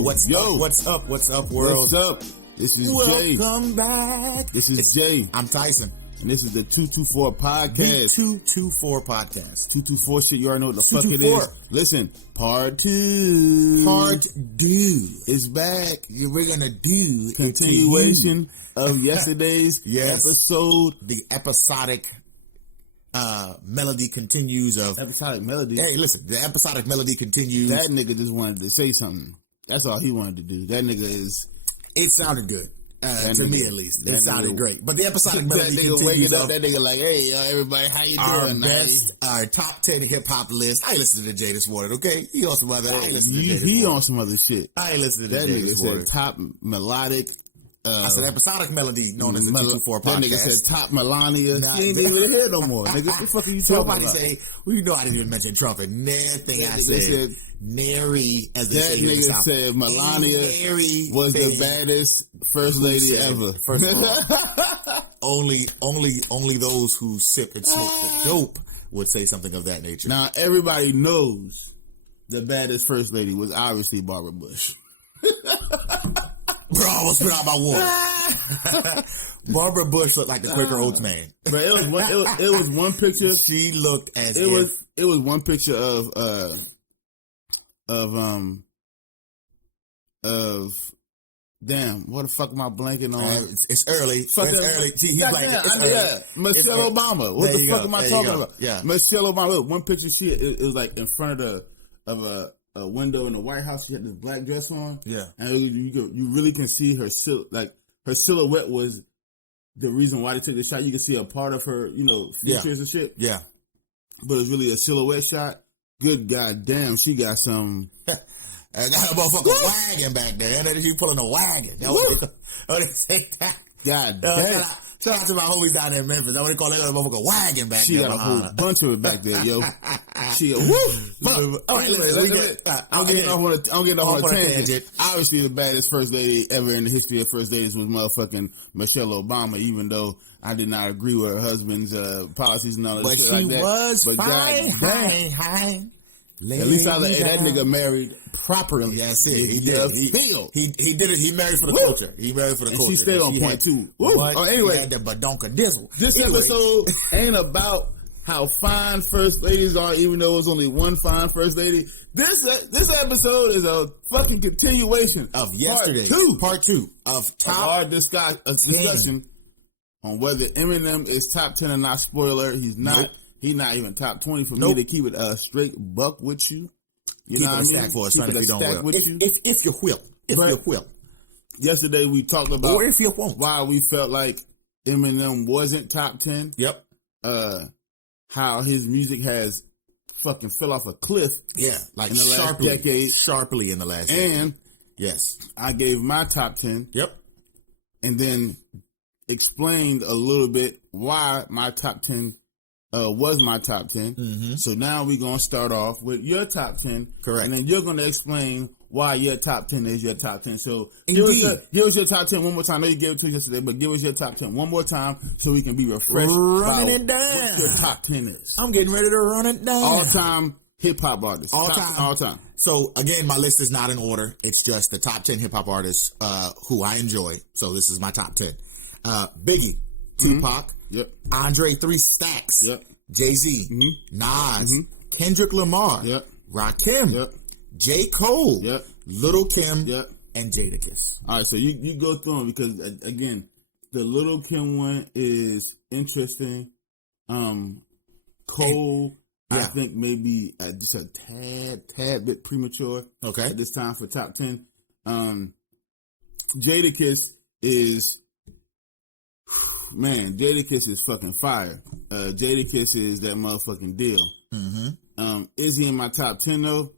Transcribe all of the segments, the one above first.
What's up, world? What's up? This is Jay. Welcome back. This is Jay. I'm Tyson. And this is the 224 podcast. The 224 podcast. 224 shit, you already know what the fuck it is. Listen, part 2. Part 2 is back. We're going to do continuation of yesterday's episode. The episodic melody continues of... Episodic melody? Hey, listen, the episodic melody continues. That nigga just wanted to say something. That's all he wanted to do. That nigga is... It sounded good. To me, at least. It sounded great. But the episodic melody that nigga continues waking up, that nigga like, hey, everybody, how you doing? Our top 10 hip-hop list. I listened to Jay this morning, okay? He on some other... He on some other shit. I listened to that Jay nigga this morning. Said top melodic... I said episodic melody known as the 224 podcast. That nigga said top Melania. He ain't even here no more. Nigga, what the fuck are you talking about? Somebody say, well, you know I didn't even mention Trump. And everything I said, nary, as they say in the South. That nigga said Melania was the baddest first lady ever. First of all, only those who sip and smoke the dope would say something of that nature. Now, everybody knows the baddest first lady was obviously Barbara Bush. Bro, I almost spit out my water. Barbara Bush looked like the Quaker Oats man. But it was one picture. She looked as it was one picture of damn, what the fuck am I blanking on? It's early. It's early. See, he's blanking. Michelle Obama. What the fuck am I talking about? Yeah. Michelle Obama. Look, one picture it was like in front of a window in the White House. She had this black dress on. Yeah. And you really can see her her silhouette was the reason why they took the shot. You can see a part of her, features and shit. Yeah. But it's really a silhouette shot. Good goddamn, she got some. I got a motherfucking wagon back there. And she pulling a wagon. That's what they say. God damn. Shout out to my homies down there in Memphis. That's what they call it. A motherfucking wagon back she there. She got a whole bunch of it back there, yo. She woo. All right, I'm getting off on a tangent. Obviously, the baddest first lady ever in the history of first ladies was motherfucking Michelle Obama, even though I did not agree with her husband's policies and all that shit like that. But she was fine. At least that nigga married properly. That's it. He did. He did it. He married for the culture. He married for the culture. She stayed on point too. Anyway, had the badonka dizzle. This episode ain't about how fine first ladies are, even though it's only one fine first lady. This episode is a fucking continuation of yesterday. Part two of our discussion on whether Eminem is top 10 or not. Spoiler: he's not. Nope. He's not even top 20 for me to keep it a straight buck with you. You know what I mean? For us, if you don't will. If you will. If you will. Yesterday we talked about or if you won't. Why we felt like Eminem wasn't top 10. Yep. How his music has fucking fell off a cliff. Yeah. Like in the last decade. Sharply in the last decade. And yes. I gave my top 10. Yep. And then explained a little bit why my top 10 was my top 10. Mm-hmm. So now we're going to start off with your top 10. Correct. And then you're going to explain why your top 10 is your top 10. So give us your top 10 one more time. I know you gave it to us yesterday, but give us your top 10 one more time so we can be refreshed. Running it down. What your top 10 is. I'm getting ready to run it down. All-time hip-hop artists. All time. So, again, my list is not in order. It's just the top 10 hip-hop artists who I enjoy. So this is my top 10. Biggie. Tupac, Andre 3 Stacks, Jay-Z, Nas, Kendrick Lamar, Rakim, J. Cole, Little Kim, and Jadakiss. All right, so you go through them because, again, the Little Kim one is interesting. Cole, I think maybe just a tad bit premature at this time for top 10. Jadakiss is... Man, Jadakiss is fucking fire. Jadakiss is that motherfucking deal. Mm-hmm. Is he in my top 10 though?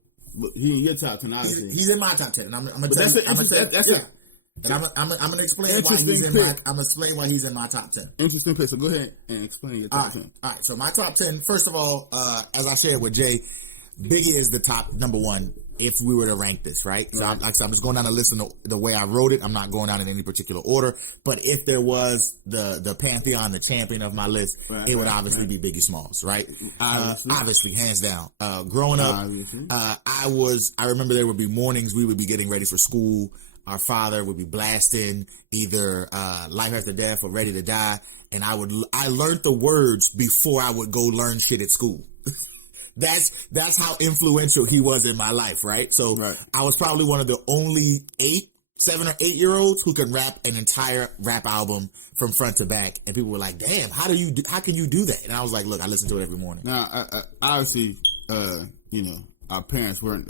He in your top 10, obviously. He's in my top 10. And I'm gonna tell you. I'm gonna explain why he's in my. I'm gonna explain why he's in my top 10. Interesting pick. So go ahead and explain your top 10. All right. So my top 10. First of all, as I shared with Jay, Biggie is the top number one if we were to rank this, right? So I'm just going down the list in the way I wrote it. I'm not going down in any particular order. But if there was the pantheon, the champion of my list, it would obviously be Biggie Smalls, right? Obviously, hands down. Growing up, I remember there would be mornings we would be getting ready for school. Our father would be blasting either Life After Death or Ready to Die. And I learned the words before I would go learn shit at school. That's how influential he was in my life, right? So I was probably one of the only 7 or 8 year olds who could rap an entire rap album from front to back, and people were like, "Damn, how can you do that?" And I was like, "Look, I listen to it every morning." Now, obviously, our parents weren't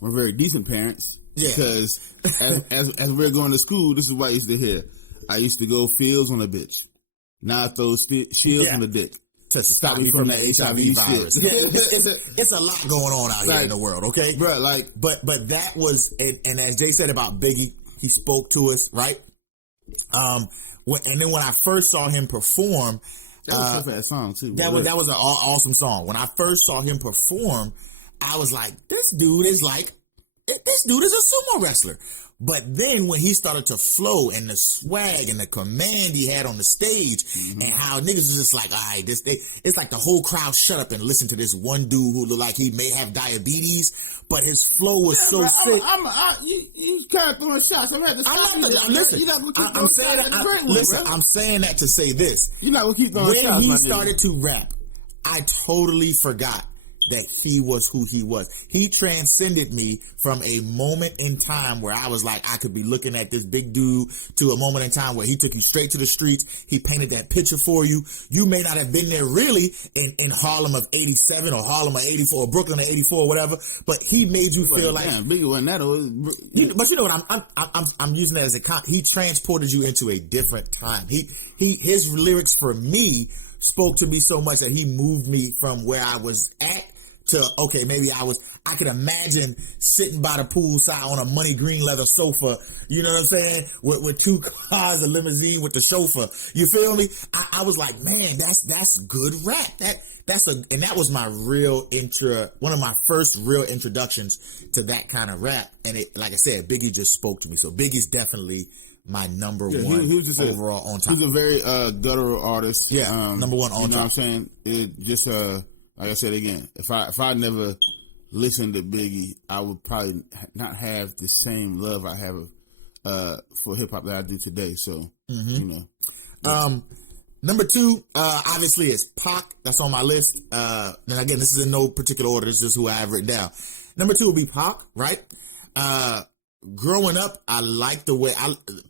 very decent parents because as we're going to school, this is what I used to hear. I used to go fields on a bitch. Now I throw shields on the dick. To stop me from that HIV virus. It's a lot going on out here in the world, okay? Bro, but that was, and as Jay said about Biggie, he spoke to us, right? And then when I first saw him perform, that was a song too. That was an awesome song. When I first saw him perform, I was like, this dude is a sumo wrestler. But then when he started to flow and the swag and the command he had on the stage and how niggas was just like, all right, it's like the whole crowd shut up and listened to this one dude who looked like he may have diabetes, but his flow was so sick. You kind of throwing shots. I'm saying that to say this. You're not going to keep throwing shots. When he started to rap, I totally forgot that he was who he was. He transcended me from a moment in time where I was like, I could be looking at this big dude to a moment in time where he took you straight to the streets. He painted that picture for you. You may not have been there really in Harlem of 87 or Harlem of 84 or Brooklyn of 84 or whatever, but he made you feel like Biggie wasn't that old. But you know what? I'm using that as he transported you into a different time. His lyrics for me spoke to me so much that he moved me from where I was at to, okay, maybe I could imagine sitting by the poolside on a money green leather sofa, you know what I'm saying? With 2 cars, a limousine with the chauffeur. You feel me? I was like, man, that's good rap. And that was my one of my first real introductions to that kind of rap. And it, like I said, Biggie just spoke to me. So Biggie's definitely my number one he was just overall on top. He's a very guttural artist. Yeah, number one on top. You know what I'm saying? It just like I said again, if I never listened to Biggie, I would probably not have the same love I have for hip hop that I do today. So number 2, obviously is Pac. That's on my list. And again, this is in no particular order. This is who I have written down. Number 2 would be Pac, right? Growing up, I liked the way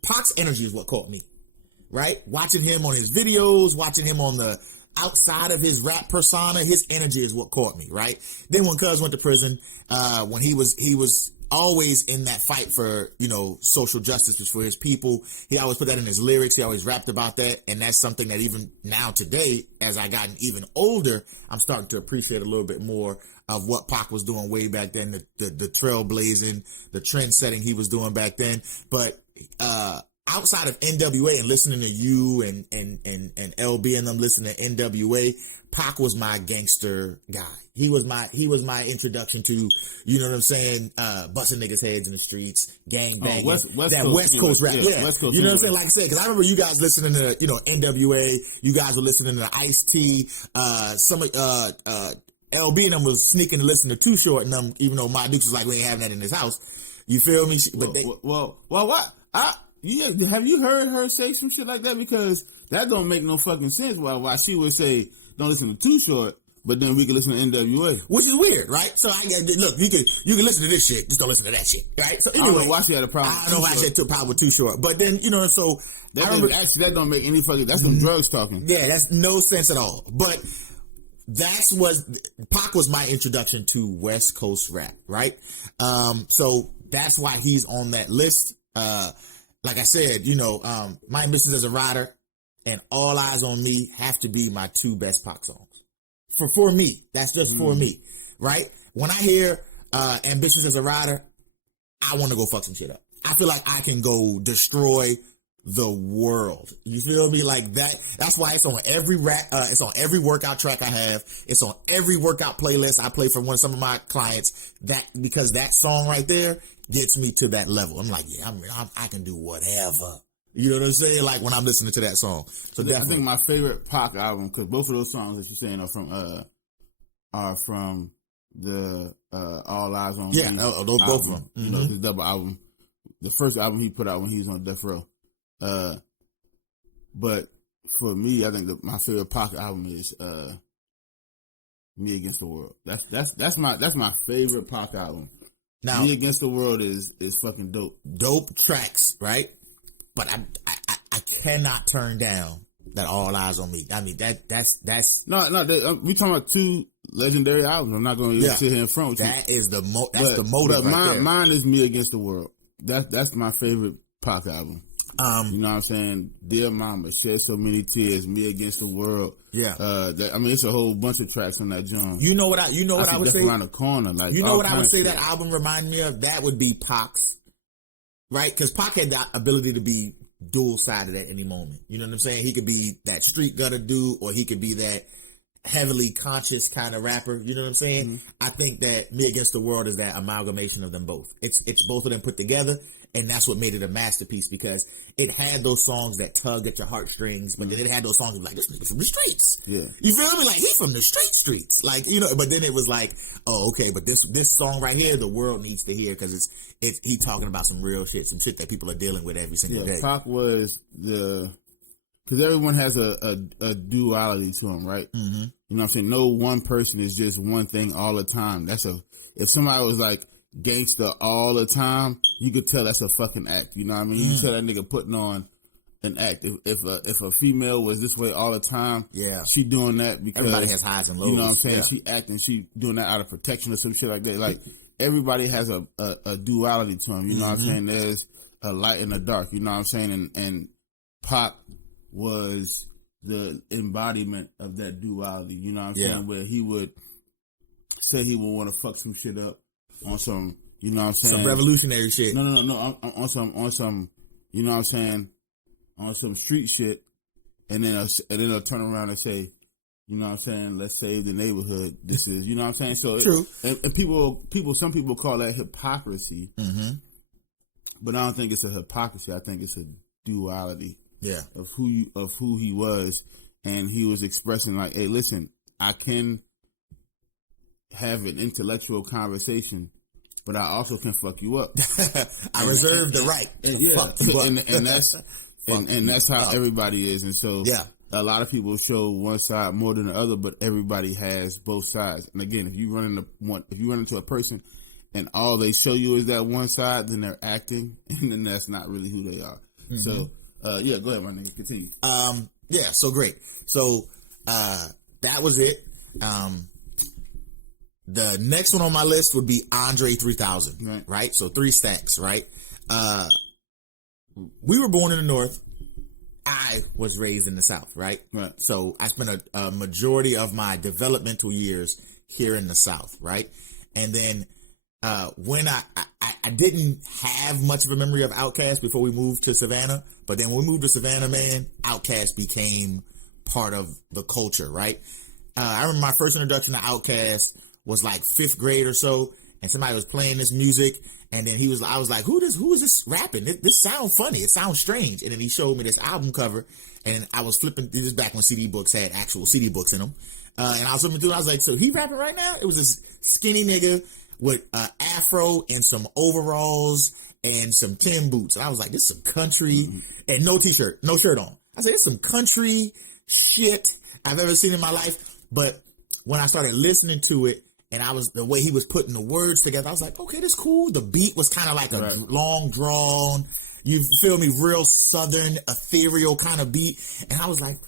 Pac's energy is what caught me, right? Watching him on his videos, watching him on the outside of his rap persona, his energy is what caught me, right? Then when Cuz went to prison, when he was always in that fight for, social justice for his people. He always put that in his lyrics. He always rapped about that. And that's something that even now today, as I gotten even older, I'm starting to appreciate a little bit more of what Pac was doing way back then, the trailblazing, the trend setting he was doing back then. But, outside of NWA and listening to you and LB and them listening to NWA, Pac was my gangster guy. He was my introduction to, you know what I'm saying, busting niggas' heads in the streets, gang banging, West Coast rap. Yeah, West Coast, you know what I'm saying? Like I said, because I remember you guys listening to, NWA, you guys were listening to Ice-T, some LB and them was sneaking to listen to Too Short and them, even though my Dukes was like, we ain't having that in his house. You feel me? But what? Have you heard her say some shit like that? Because that don't make no fucking sense. Why she would say, don't listen to Too Short, but then we can listen to NWA. Which is weird, right? So look, you can listen to this shit, just don't listen to that shit, right? So anyway, I don't know why she had a problem. I don't know why she had a problem with Too Short. But then, so that don't make any fucking, that's some drugs talking. Yeah, that's no sense at all. But Pac was my introduction to West Coast rap, right? So that's why he's on that list. Like I said, My Business as a Rider and All Eyes on Me have to be my 2 best Pac songs. For me. That's just for me, right? When I hear Ambitious as a Rider, I want to go fuck some shit up. I feel like I can go destroy the world. You feel me? Like that. That's why it's on every it's on every workout track I have. It's on every workout playlist I play for some of my clients. That because that song right there gets me to that level. I'm like, yeah, I can do whatever. You know what I'm saying? Like when I'm listening to that song. So I think my favorite Pac album, because both of those songs that you're saying are from the All Eyes on Me. Yeah, those both of them. You know, his double album. The first album he put out when he was on Death Row. But for me, I think my favorite Pac album is Me Against the World. That's my favorite Pac album. Now, Me Against the World is fucking dope. Dope tracks, right? But I cannot turn down that All Eyes on Me. I mean that's no. We talking about two legendary albums. I'm not going to sit here in front with you. That is the motive. But mine is Me Against the World. That's my favorite Pac album. You know what I'm saying? Dear Mama, Shed So Many Tears, Me Against the World. Yeah. I mean, it's a whole bunch of tracks on that joint. You know what I would say? Around the corner, like you know what I would say that album reminded me of? That would be Pac's. Right? Because Pac had the ability to be dual-sided at any moment. You know what I'm saying? He could be that street gutter dude, or he could be that heavily conscious kind of rapper. You know what I'm saying? Mm-hmm. I think that Me Against the World is that amalgamation of them both. It's both of them put together, and that's what made it a masterpiece, because it had those songs that tugged at your heartstrings, but then it had those songs like, this nigga from the streets. Yeah. You feel me? Like, he from the streets. Like, you know, but then it was like, oh, okay, but this song right here, the world needs to hear, because he talking about some real shit, some shit that people are dealing with every single day. Pac was because everyone has a duality to him, right? Mm-hmm. You know what I'm saying? No one person is just one thing all the time. If somebody was like gangster all the time, you could tell that's a fucking act. You know what I mean? You tell that nigga putting on an act. If a female was this way all the time, she doing that because everybody has highs and lows. You know what I'm saying? Yeah. She acting, she doing that out of protection or some shit like that. Like everybody has a duality to them. You know what I'm saying? There's a light and a dark. You know what I'm saying? And Pac was the embodiment of that duality. You know what I'm saying? Where he would say he would want to fuck some shit up on some, you know what I'm saying? Some revolutionary shit. No. On some, you know what I'm saying? On some street shit, and then I'll turn around and say, you know what I'm saying? Let's save the neighborhood. This is, you know what I'm saying? So true. And some people call that hypocrisy, but I don't think it's a hypocrisy. I think it's a duality. Yeah. Of who he was, and he was expressing like, hey, listen, I can have an intellectual conversation, but I also can fuck you up. I reserve the right to fuck you up. And that's how everybody is. And so a lot of people show one side more than the other, but everybody has both sides. And again, if you run into a person and all they show you is that one side, then they're acting, and then that's not really who they are. Mm-hmm. So go ahead, my nigga, continue. So great. So that was it. The next one on my list would be Andre 3000, right? So 3 Stacks, right? We were born in the North. I was raised in the South, right? Right. So I spent a majority of my developmental years here in the South, right? And then when I didn't have much of a memory of Outkast before we moved to Savannah, but then when we moved to Savannah, man, Outkast became part of the culture, right? I remember my first introduction to Outkast was like 5th grade or so, and somebody was playing this music, and then I was like, who is this rapping? This sounds funny. It sounds strange. And then he showed me this album cover, and I was flipping. This is back when CD books had actual CD books in them. And I was flipping through, and I was like, so he rapping right now? It was this skinny nigga with afro and some overalls and some Tim boots. And I was like, this is some country, and no t-shirt, no shirt on. I said, this is some country shit I've ever seen in my life. But when I started listening to it, and the way he was putting the words together, I was like, okay, that's cool. The beat was kind of like a long drawn, you feel me, real Southern, ethereal kind of beat. And I was like,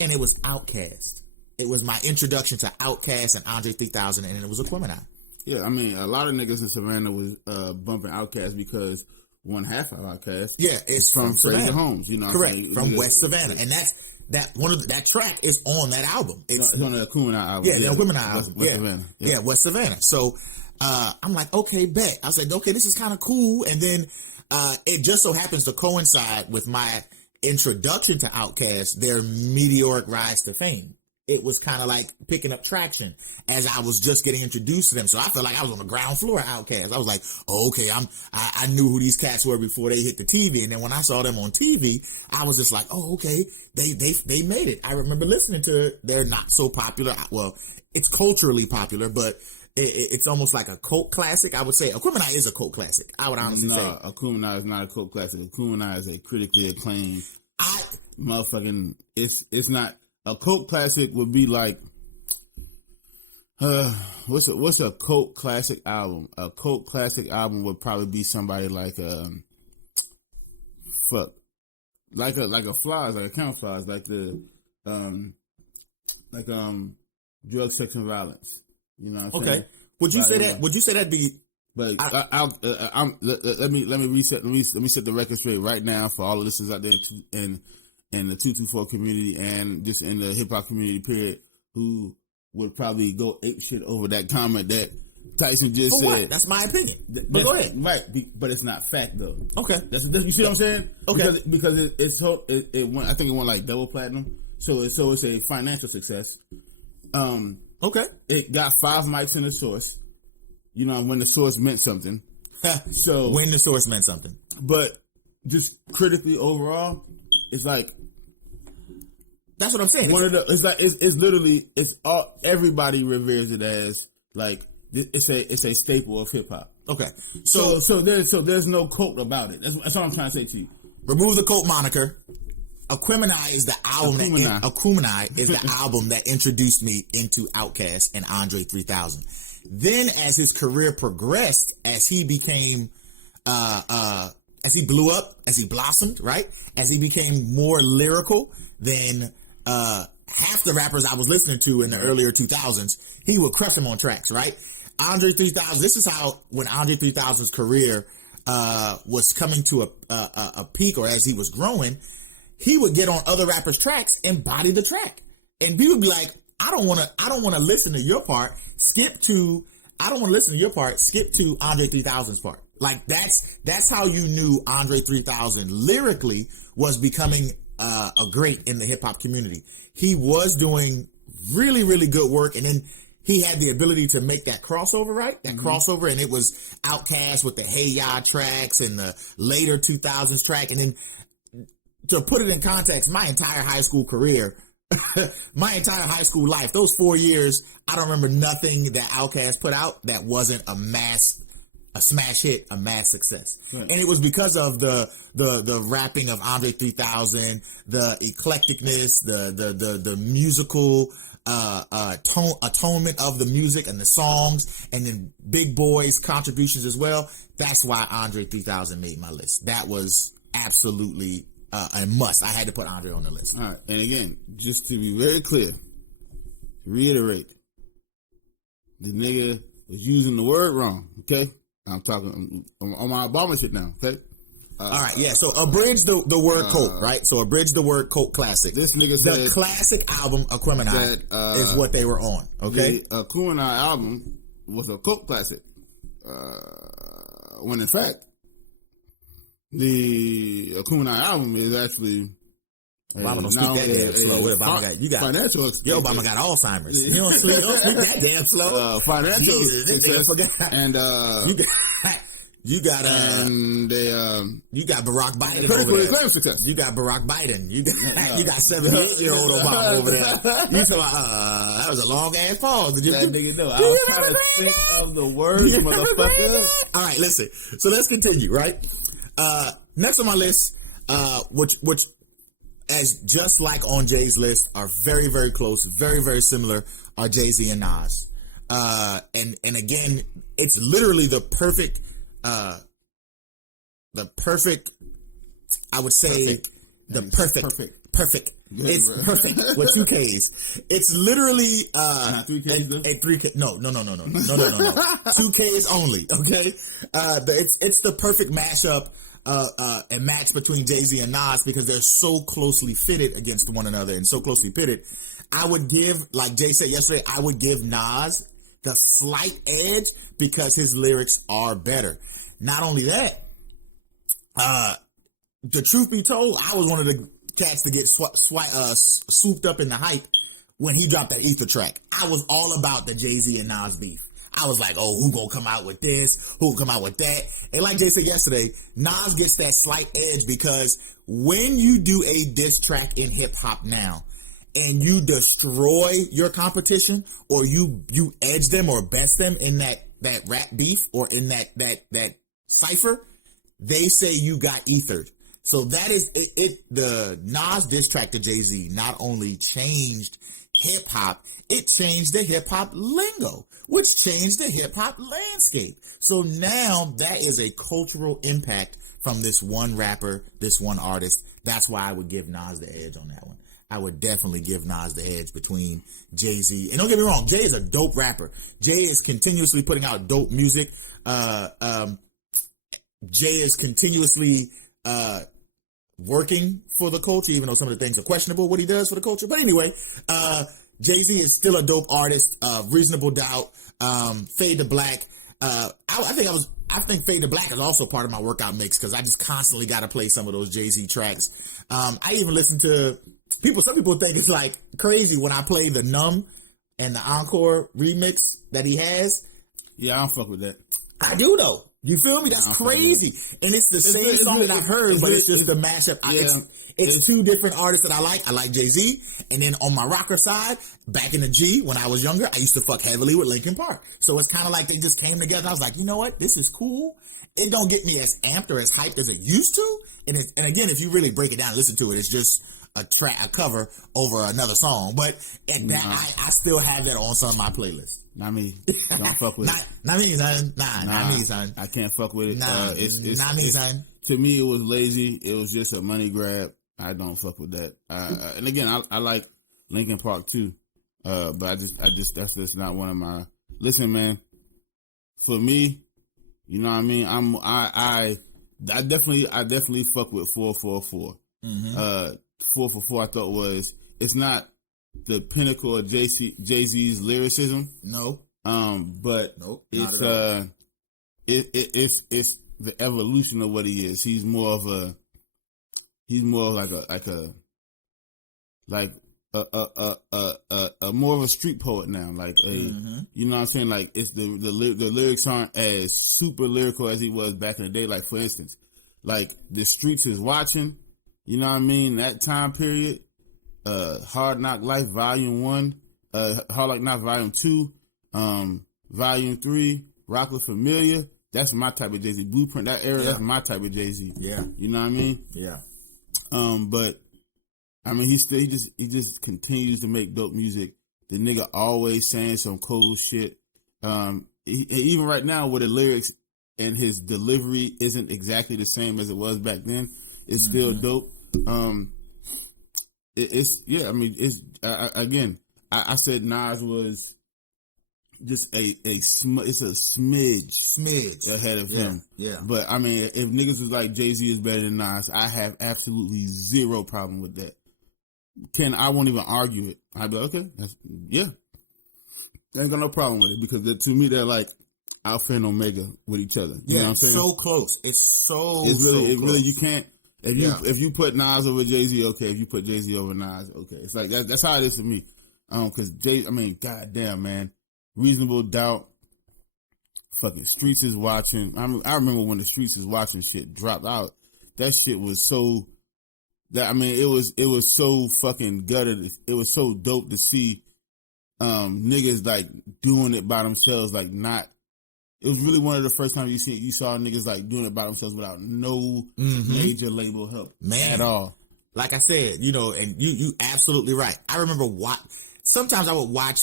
and it was Outkast. It was my introduction to Outkast and Andre 3000, and it was Aquemini. Yeah, I mean, a lot of niggas in Savannah was bumping Outkast because one half of Outkast is from Fraser Holmes, you know. Correct, from West Savannah. And that track is on that album. It's on the Aquemini album. Yeah, the Aquemini album. West Savannah. West Savannah. So I'm like, okay, bet. I was like, okay, this is kind of cool. And then it just so happens to coincide with my introduction to Outkast, their meteoric rise to fame. It was kind of like picking up traction as I was just getting introduced to them. So I felt like I was on the ground floor of Outkast. I was like, oh, okay, I knew who these cats were before they hit the TV. And then when I saw them on TV, I was just like, oh, okay, they made it. I remember listening to their not so popular, well, it's culturally popular, but it's almost like a cult classic. I would say Aquemini is a cult classic. I would honestly say. No, Aquemini is not a cult classic. Aquemini is a critically acclaimed motherfucking, it's not. A cult classic would be like, what's a cult classic album? A cult classic album would probably be somebody like a Flies, like a Count Flies, like Drug, Sex, and Violence. You know what I'm saying? Would you say that? Would you say that'd be? But let me reset. Let me set the record straight right now for all the listeners out there in the 224 community and just in the hip hop community period, who would probably go ape shit over that comment that Tyson just said. What? That's my opinion. But go ahead. Right, but it's not fact though. Okay, you see what I'm saying? Okay, because it went. I think it went like double platinum. So it's a financial success. Okay, it got 5 mics in the source. You know, when the source meant something. So when the source meant something, but just critically overall, it's like. That's what I'm saying. It's literally all everybody reveres it as like it's a staple of hip hop. Okay, so there's no cult about it. That's what I'm trying to say to you. Remove the cult moniker. Aquemini is the album. Aquemini is the album that introduced me into Outkast and Andre 3000. Then, as his career progressed, as he became, as he blew up, as he blossomed, right, as he became more lyrical than half the rappers I was listening to in the earlier 2000s, he would crush them on tracks, right? Andre 3000, this is how, when Andre 3000's career was coming to a peak, or as he was growing, he would get on other rappers' tracks and body the track. And people would be like, I don't want to listen to your part, skip to Andre 3000's part. Like that's how you knew Andre 3000 lyrically was becoming a great in the hip hop community. He was doing really, really good work, and then he had the ability to make that crossover, right? That crossover, and it was Outkast with the Hey Ya tracks and the later 2000s track. And then to put it in context, my entire high school career, my entire high school life, those 4 years, I don't remember nothing that Outkast put out that wasn't a smash hit, a mass success. Right. And it was because of the rapping of Andre 3000, the eclecticness, the musical atonement of the music and the songs, and then Big Boy's contributions as well. That's why Andre 3000 made my list. That was absolutely a must. I had to put Andre on the list. All right. And again, just to be very clear, reiterate, the nigga was using the word wrong, okay? I'm talking on my Obama shit now, okay? All right, yeah. So abridge the word cult, right? So abridge the word cult classic. This nigga said the classic album Aquemini is what they were on. Okay, the Aquemini album was a cult classic. When in fact, the Aquemini album is actually. Obama don't sleep that damn slow. You got financial. Yo, Obama got Alzheimer's. You don't sleep that damn slow. Financial success, and you got Barack Biden over there. You got Barack Biden. You got 78-year-old Obama over there. You talking about that was a long ass pause. Did you that nigga know? I was trying to think of the words, motherfucker. All right, listen. So let's continue. Right. Next on my list, which as just like on Jay's list, are very, very close, very, very similar, are Jay-Z and Nas. And again, it's literally the perfect, I would say, perfect. It's perfect with 2 Ks. It's literally not 3 Ks. A 3K. No. 2 Ks only. Okay. It's the perfect mashup. And match between Jay-Z and Nas, because they're so closely fitted against one another and so closely pitted. I would give, like Jay said yesterday, I would give Nas the slight edge because his lyrics are better. Not only that, The truth be told, I was one of the cats to get swooped up in the hype when he dropped that Ether track. I was all about the Jay-Z and Nas beef. I was like, oh, who gonna come out with this? Who come out with that? And like Jay said yesterday, Nas gets that slight edge because when you do a diss track in hip hop now and you destroy your competition or you edge them or best them in that rap beef or in that cipher, they say you got ethered. So that is it. The Nas diss track to Jay-Z not only changed hip hop, it changed the hip hop lingo, which changed the hip hop landscape. So now that is a cultural impact from this one rapper, this one artist. That's why I would give Nas the edge on that one. I would definitely give Nas the edge between Jay-Z. And don't get me wrong, Jay is a dope rapper. Jay is continuously putting out dope music. Jay is continuously working for the culture, even though some of the things are questionable what he does for the culture. But anyway, Jay-Z is still a dope artist. Reasonable Doubt, Fade to Black. I think Fade to Black is also part of my workout mix because I just constantly got to play some of those Jay-Z tracks. I even listen to people. Some people think it's like crazy when I play the Numb and the Encore remix that he has. Yeah, I don't fuck with that. I do though. You feel me? That's crazy. And it's the same song that I've heard, but it's just the mashup. It's two different artists that I like. I like Jay-Z. And then on my rocker side, back in the G, when I was younger, I used to fuck heavily with Linkin Park. So it's kind of like they just came together. I was like, you know what? This is cool. It don't get me as amped or as hyped as it used to. And again, if you really break it down and listen to it, it's just a cover over another song. But I still have that on some of my playlists. Not me. Don't fuck with it. Not me, son. Not me, son. I can't fuck with it. It's not me, son. To me, it was lazy. It was just a money grab. I don't fuck with that. And again, I like Linkin Park too. But I just that's just not one of my. Listen, man. For me, you know what I mean. I definitely fuck with 444. 444. I thought it's not the pinnacle of Jay-Z's lyricism. No. But it's it's the evolution of what he is. He's more of a more of a street poet now. Like you know what I'm saying? Like it's the lyrics aren't as super lyrical as he was back in the day. Like for instance, like the streets is watching. You know what I mean? That time period. Hard Knock Life Volume 1, Hard Knock Life Volume 2, Volume 3, Rock with Familia. That's my type of Jay-Z. Blueprint, that era, that's my type of Jay-Z. Yeah. You know what I mean? Yeah. But I mean, he just continues to make dope music. The nigga always saying some cool shit. Even right now, where the lyrics and his delivery isn't exactly the same as it was back then, it's still dope. I said Nas was just it's a smidge ahead of him. Yeah. But I mean, if niggas was like Jay-Z is better than Nas, I have absolutely zero problem with that. I won't even argue it. I'd be like, okay, I ain't got no problem with it because to me they're like Alpha and Omega with each other. You know what I'm saying? So close. It's really you can't. If you put Nas over Jay-Z, okay. If you put Jay-Z over Nas, okay. It's like that's how it is to me. Because goddamn, man, Reasonable Doubt, fucking Streets is Watching. I remember when the Streets is Watching shit dropped out. That shit was so. It was so fucking gutted. It was so dope to see niggas like doing it by themselves, like not. It was really one of the first times you saw niggas like doing it by themselves without no major label help at all. Like I said, and you absolutely right. I remember sometimes I would watch,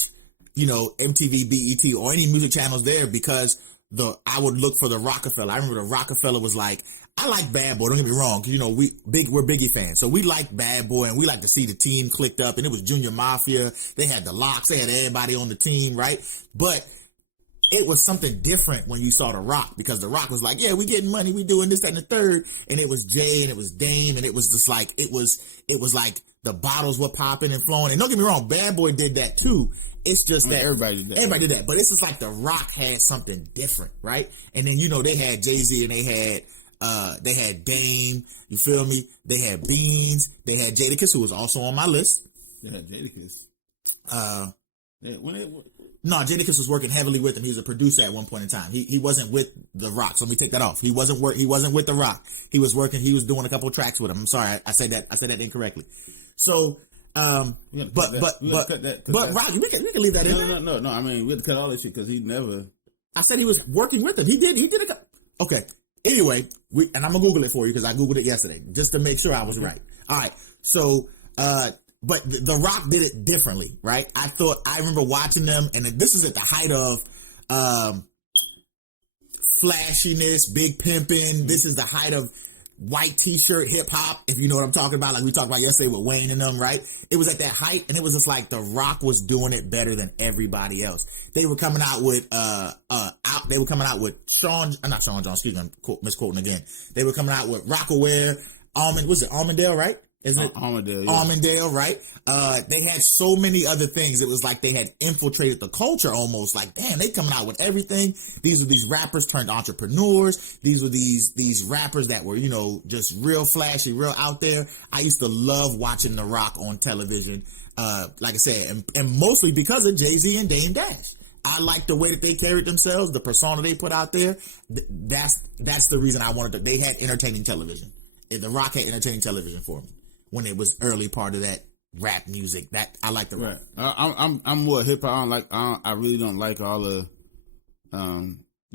MTV, BET, or any music channels there because I would look for the Rockefeller. I remember the Rockefeller was like, I like Bad Boy. Don't get me wrong, because we're Biggie fans, so we like Bad Boy, and we like to see the team clicked up. And it was Junior Mafia. They had the Locks. They had everybody on the team, right? But it was something different when you saw The Rock, because The Rock was like, yeah, we getting money, we doing this, that, and the third. And it was Jay and it was Dame, and it was just like, it was like the bottles were popping and flowing. And don't get me wrong, Bad Boy did that too. It's just that everybody did that. But it's just like The Rock had something different, right? And then, they had Jay-Z and they had They had Dame. You feel me? They had Beans. They had Jadakiss, who was also on my list. They had Jadakiss. No, Jadakiss was working heavily with him. He was a producer at one point in time. He wasn't with The Rock. So let me take that off. He wasn't with The Rock. He was working. He was doing a couple of tracks with him. I'm sorry, I said that incorrectly. So, Rock, we can leave that in. No. I mean, we had to cut all this shit because he never. I said he was working with him. He did it. Okay. Anyway, and I'm gonna Google it for you because I Googled it yesterday just to make sure I was right. All right. So, but The Rock did it differently, right? I remember watching them, and this is at the height of flashiness, big pimping. This is the height of white t-shirt hip hop, if you know what I'm talking about, like we talked about yesterday with Wayne and them, right? It was at that height, and it was just like The Rock was doing it better than everybody else. They were coming out with not Sean John, excuse me, I'm misquoting again. They were coming out with Rockaware, Almondale, right? Isn't it? Almondale, yeah. Almondale, right? They had so many other things. It was like they had infiltrated the culture almost. Like, damn, they coming out with everything. These were these rappers turned entrepreneurs. These were these rappers that were, just real flashy, real out there. I used to love watching The Rock on television. Like I said, and mostly because of Jay-Z and Dame Dash. I like the way that they carried themselves, the persona they put out there. That's the reason I wanted to. They had entertaining television. The Rock had entertaining television for me when it was early part of that rap music. That I like The Rock. Right. I'm more hip hop. I really don't like all the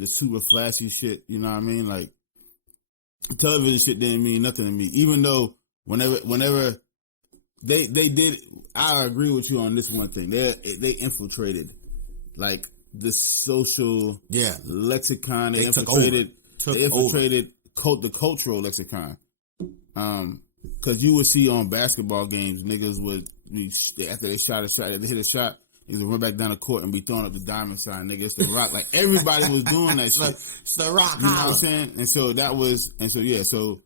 super flashy shit. You know what I mean? Like television shit didn't mean nothing to me. Even though whenever they did, I agree with you on this one thing. They infiltrated like the social lexicon. They infiltrated the cultural lexicon. Cause you would see on basketball games, niggas would after they hit a shot, they would run back down the court and be throwing up the diamond sign, nigga. It's The Rock. Like everybody was doing that shit. It's The Rock. You know what I'm saying? So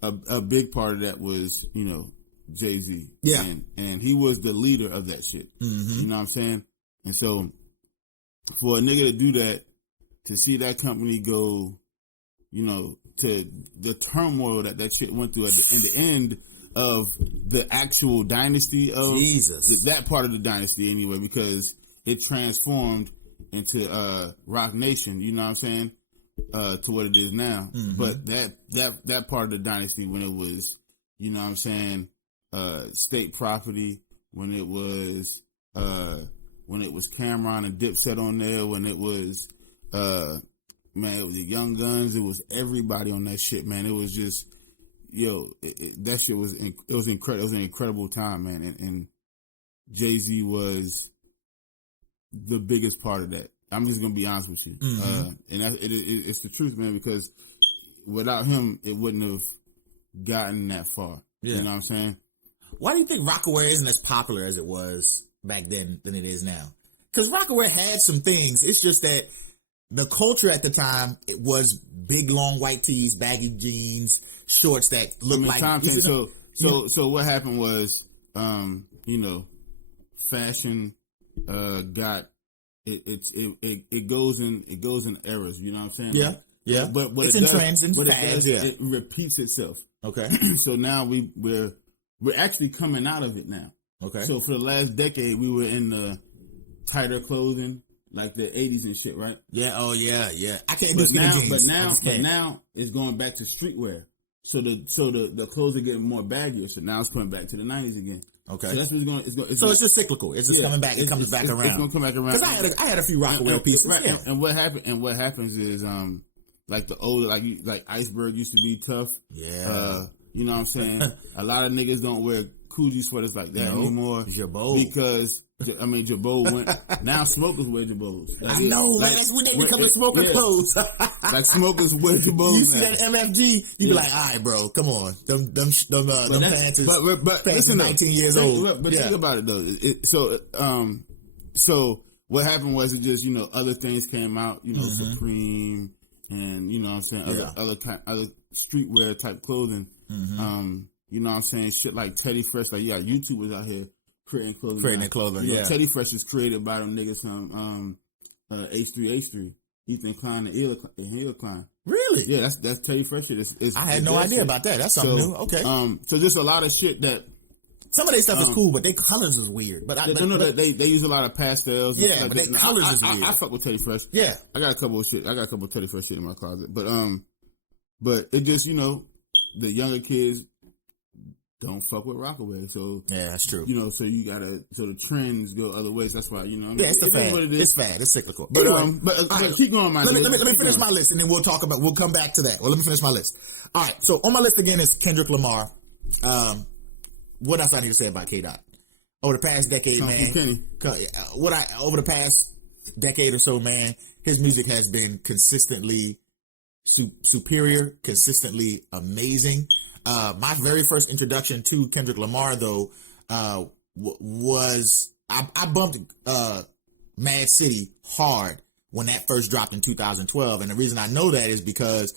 a big part of that was, Jay-Z. Yeah. And he was the leader of that shit. Mm-hmm. You know what I'm saying? And so for a nigga to do that, to see that company go, to the turmoil that shit went through at the end of the actual dynasty of Jesus, that part of the dynasty anyway, because it transformed into Rock Nation, you know what I'm saying, to what it is now. Mm-hmm. But that part of the dynasty, when it was, you know what I'm saying, state property, when it was Cameron and Dipset on there, when it was man, it was the Young Guns. It was everybody on that shit, man. It was just, that shit was incredible. It was an incredible time, man. And Jay-Z was the biggest part of that. I'm just gonna be honest with you, and it's the truth, man. Because without him, it wouldn't have gotten that far. Yeah. You know what I'm saying? Why do you think Rockaware isn't as popular as it was back then than it is now? Because Rockaware had some things. It's just that the culture at the time, it was big, long white tees, baggy jeans, shorts that looked like. So what happened was, fashion got it goes in eras. You know what I'm saying? Yeah, yeah. But it's in trends and fads. It repeats itself. Okay. So now we're actually coming out of it now. Okay. So for the last decade, we were in the tighter clothing. Like the 80s and shit, right? Yeah. Oh, yeah. I can't do skinny jeans. But now it's going back to streetwear. So the clothes are getting more baggier. So now it's coming back to the 90s again. Okay. So that's what's going. It's just cyclical. It's just coming back. It comes back around. It's gonna come back around. Because I had a few Rockaware pieces. Right. Yeah. And what happens is like the older like Iceberg used to be tough. Yeah. You know what I'm saying? A lot of niggas don't wear Coogee sweaters like that anymore. Jabot. Because Jabot went. Now smokers wear Jabots. I know, man. That's when they become smoker clothes. Like smokers wear Jabots. You see that MFG? You be like, all right, bro, come on. Them pants is, but listen, 19 years old. But think about it though. So what happened was it just other things came out. Supreme and you know what I'm saying other streetwear type clothing. Mm-hmm. You know what I'm saying? Shit like Teddy Fresh. Like YouTube was out here creating clothing. Teddy Fresh was created by them niggas from H3H3. Ethan Klein and Hill Klein. Really? Yeah, that's Teddy Fresh shit. I had no idea about that. That's something new. Okay. So just a lot of shit that. Some of their stuff is cool, but their colors is weird. But they use a lot of pastels. Yeah, but their colors is weird. I fuck with Teddy Fresh. Yeah, I got a couple of Teddy Fresh shit in my closet. But it just the younger kids don't fuck with Rockaway. So yeah, that's true. So the trends go other ways. That's why Yeah, it's the fad. It's fad. It's cyclical. But anyway, but keep going. Let me finish my list, and then we'll come back to that. Well, let me finish my list. All right. So on my list again is Kendrick Lamar. What else I need to say about K-Dot? Over the past decade, man. Over the past decade or so, man, his music has been consistently superior, consistently amazing. My very first introduction to Kendrick Lamar, though, was I bumped Mad City hard when that first dropped in 2012, and the reason I know that is because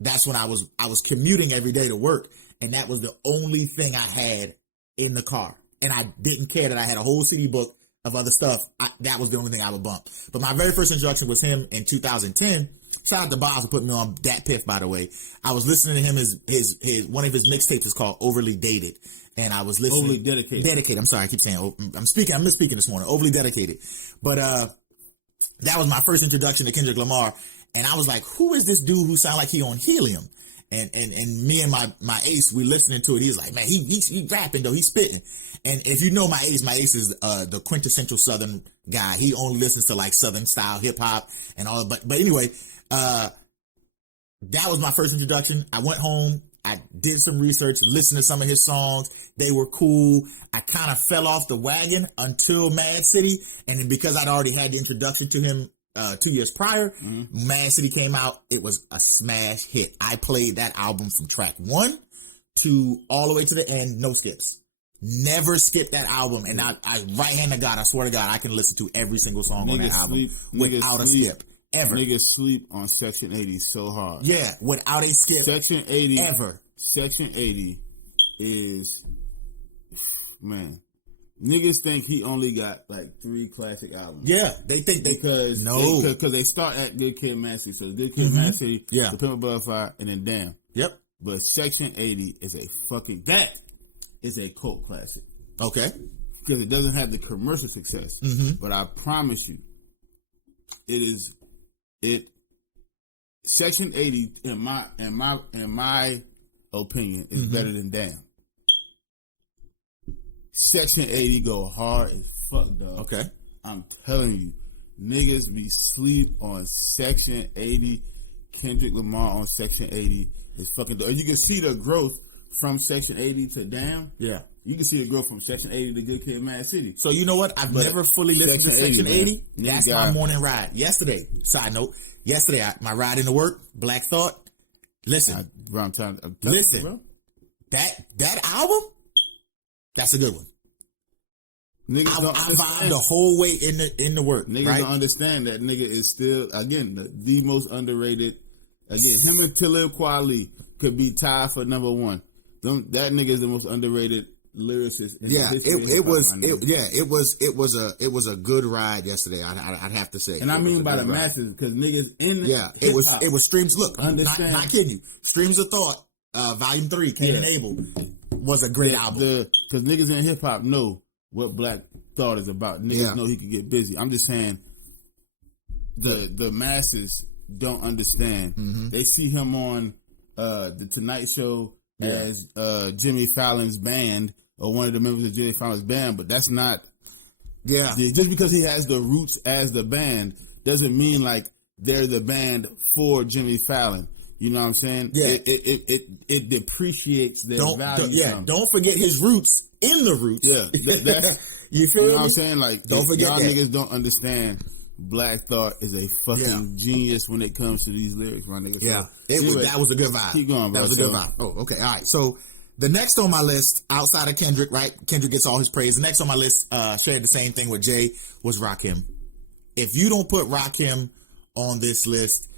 that's when I was commuting every day to work, and that was the only thing I had in the car, and I didn't care that I had a whole CD book of other stuff. That was the only thing I would bump. But my very first introduction was him in 2010. Shout out to Boz for putting me on Dat Piff, by the way. I was listening to him. His one of his mixtapes is called Overly Dated, and I was listening. Overly Dedicated. Dedicated. I'm sorry, I keep saying I'm misspeaking this morning. Overly Dedicated, but that was my first introduction to Kendrick Lamar, and I was like, who is this dude who sound like he on helium? And me and my ace, we listening to it. He's like, man, he rapping though, he's spitting. And if you know my ace is the quintessential Southern guy. He only listens to like Southern style hip hop and all. But anyway, that was my first introduction. I went home, I did some research, listened to some of his songs. They were cool. I kind of fell off the wagon until Mad City, and then because I'd already had the introduction to him 2 years prior, Mad City came out. It was a smash hit. I played that album from track 1 to all the way to the end, no skips. Never skipped that album. And I right hand to God, I swear to God, I can listen to every single song on that album without a skip. Ever. Niggas sleep on Section 80 so hard. Yeah, without a skip. Section 80. Ever. Section 80 is, man. Niggas think he only got like 3 classic albums. Yeah, they think because they start at Good Kid, Mad City. So Good Kid, Mad City, The Pimp a Butterfly, and then Damn. Yep. But Section 80 is a cult classic. Okay. Because it doesn't have the commercial success. But I promise you, Section 80 in my opinion is better than Damn. Section 80 go hard as fuck, dog. Okay. I'm telling you, niggas be sleep on Section 80. Kendrick Lamar on Section 80 is fucking dope. You can see the growth from Section 80 to Damn. Yeah. You can see the growth from Section 80 to Good Kid, Mad City. So you know what? I've never fully listened to Section 80. That's my morning ride. Yesterday, side note, my ride into work, Black Thought. Listen. Listen. Bro. That album? That's a good one. Niggas I vibe the whole way in the work. Niggas don't understand that nigga is still, again, the most underrated. Again, him and Talib Kweli could be tied for number 1. That nigga is the most underrated lyricist. It was a good ride yesterday. I'd have to say, and I mean by the masses, because niggas in it was streams. Look, understand? Not kidding you. Streams of Thought, Volume 3, Cain and Abel, was a great album. Because niggas in hip hop know what Black Thought is about. Niggas know he can get busy. I'm just saying, the masses don't understand. They see him on the Tonight Show as Jimmy Fallon's band, or one of the members of Jimmy Fallon's band, but that's not. Yeah. Just because he has the roots as the band doesn't mean like they're the band for Jimmy Fallon. You know what I'm saying? Yeah. It depreciates their value. Don't forget his roots in the roots. Yeah. You feel me? What I'm saying? Like, don't forget y'all niggas don't understand. Black Thought is a fucking genius when it comes to these lyrics, my nigga. Yeah. That was a good vibe. Keep going, bro. That was a good vibe. Oh, okay. All right. So the next on my list, outside of Kendrick, right? Kendrick gets all his praise. The next on my list, shared the same thing with Jay, was Rakim. If you don't put Rakim on this list,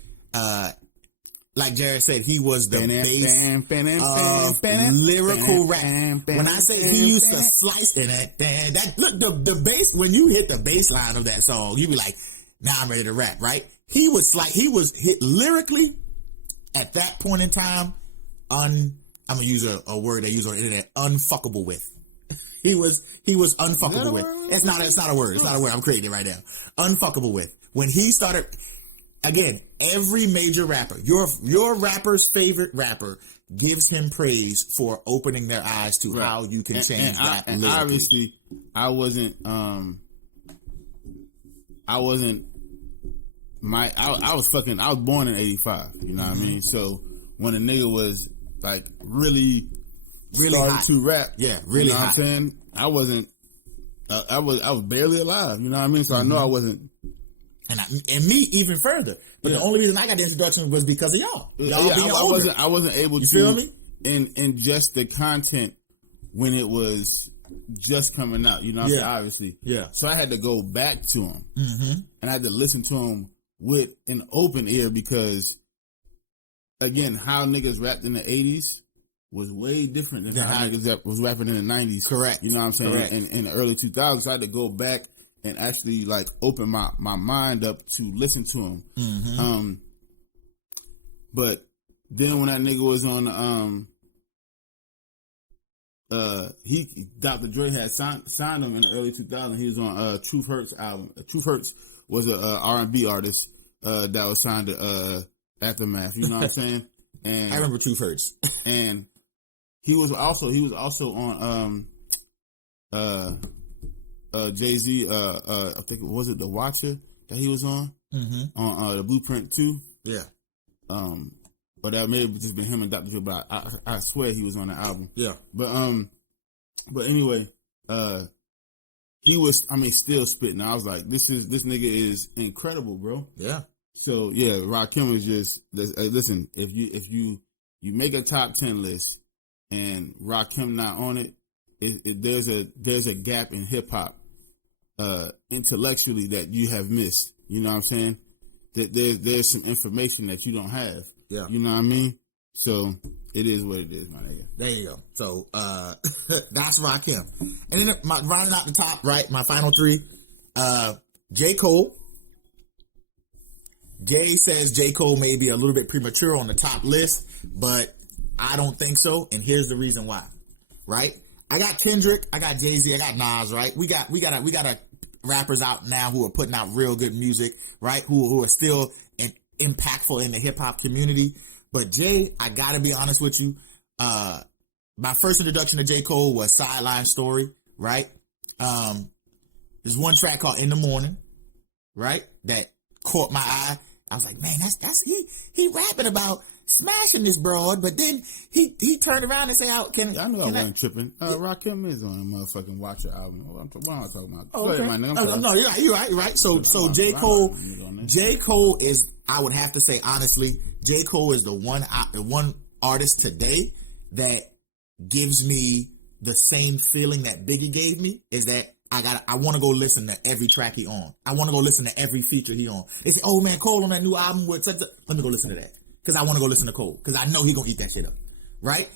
like Jared said, he was the base of lyrical rap. When I say he used to slice that look, the bass, when you hit the bass line of that song, you be like, now I'm ready to rap, right? he was hit lyrically at that point in time. I'm gonna use a word they use on the internet. Unfuckable with. He was unfuckable with. It's not a word. It's not a word. I'm creating it right now. Unfuckable with. When he started, again, every major rapper, your rapper's favorite rapper, gives him praise for opening their eyes to how you can change rap. And obviously, I was born in 85. You know what I mean? So when a nigga was like really hot to rap, really you know hot. What I'm saying? I was barely alive. You know what I mean? So I know I wasn't. And me even further. But the only reason I got the introduction was because of y'all. Y'all being older. I wasn't able to feel me? ingest the content when it was just coming out. You know what I'm saying? Obviously. Yeah. So I had to go back to him. And I had to listen to him with an open ear because, again, how niggas rapped in the 80s was way different than how niggas was rapping in the 90s. Correct. You know what I'm saying? Correct. In the early 2000s, I had to go back and actually like open my mind up to listen to him. But then when that nigga was on Dr. Dre had signed him in the early 2000s. He was on Truth Hurts album. Truth Hurts was a R&B artist that was signed to Aftermath. You know what I'm saying? And I remember Truth Hurts. And he was also on Jay-Z, I think was it The Watcher that he was on the Blueprint 2. Yeah. Or that may have just been him and Dr. Dre, but I swear he was on the album. Yeah. But anyway, he was, still spitting. I was like, this nigga is incredible, bro. Yeah. So yeah, Rakim is just, listen, if you make a top 10 list and Rakim not on it, there's a gap in hip hop intellectually that you have missed. You know what I'm saying? That there's some information that you don't have. Yeah. You know what I mean? So it is what it is, my nigga. There you go. So that's Rakim. And then rounding out the top, right? My final three. J. Cole. Jay says J. Cole may be a little bit premature on the top list, but I don't think so. And here's the reason why. Right? I got Kendrick, I got Jay-Z, I got Nas, right? We got rappers out now who are putting out real good music, right? Who are still impactful in the hip hop community. But Jay, I gotta be honest with you. My first introduction to J. Cole was Sideline Story, right? There's one track called In the Morning, right? That caught my eye. I was like, man, that's he rapping about smashing this broad, but then he turned around and said, "How can I know I wasn't tripping? Rakim is on a motherfucking Watcher album. What am I talking about? Oh, okay. Go ahead, my nigga. No, you're right. So J. Cole is, I would have to say honestly, J. Cole is the one artist today that gives me the same feeling that Biggie gave me. Is that I want to go listen to every track he on. I want to go listen to every feature he on. They say, oh man, Cole on that new album with such. Let me go listen to that. Because I want to go listen to Cole. Because I know he gonna eat that shit up, right?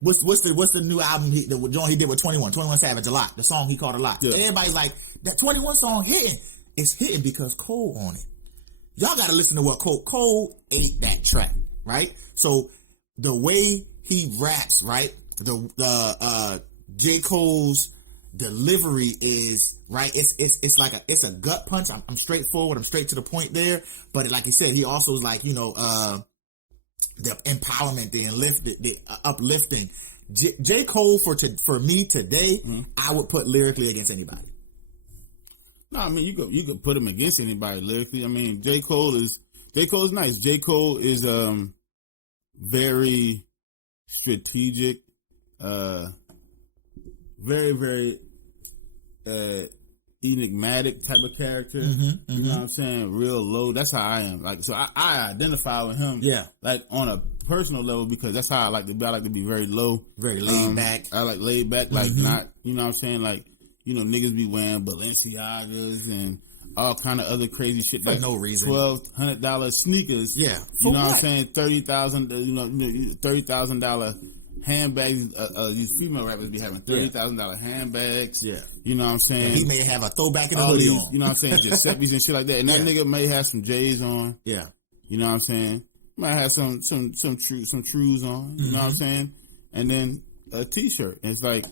What's the new album? The joint he did with 21 Savage, A Lot. The song he called A Lot. Yeah. Everybody's like, that 21 song hitting. It's hitting because Cole on it. Y'all got to listen to what Cole ate that track, right? So the way he raps, right? The J. Cole's delivery is right. It's like it's a gut punch. I'm straightforward. I'm straight to the point there. But like he said, he also is like, the empowerment, the uplifting. J. Cole for me today, I would put lyrically against anybody. No, I mean you could put him against anybody lyrically. I mean J. Cole is nice. J. Cole is very strategic, very, very enigmatic type of character. You know what I'm saying? Real low. That's how I am. Like, so I identify with him. Yeah. Like on a personal level because that's how I like to be. I like to be very low, very laid back. I like laid back, like not. You know what I'm saying? Like, niggas be wearing Balenciagas and all kind of other crazy shit for no reason. $1,200 sneakers. Yeah. You know what I'm saying? $30,000. $30,000 handbags. These female rappers be having $30,000 handbags. Yeah, you know what I'm saying. And he may have a throwback in the hoodie on. You know what I'm saying, Giuseppe's and shit like that. And that nigga may have some J's on. Yeah, you know what I'm saying. Might have some trues on. You know what I'm saying. And then a t-shirt. And it's like,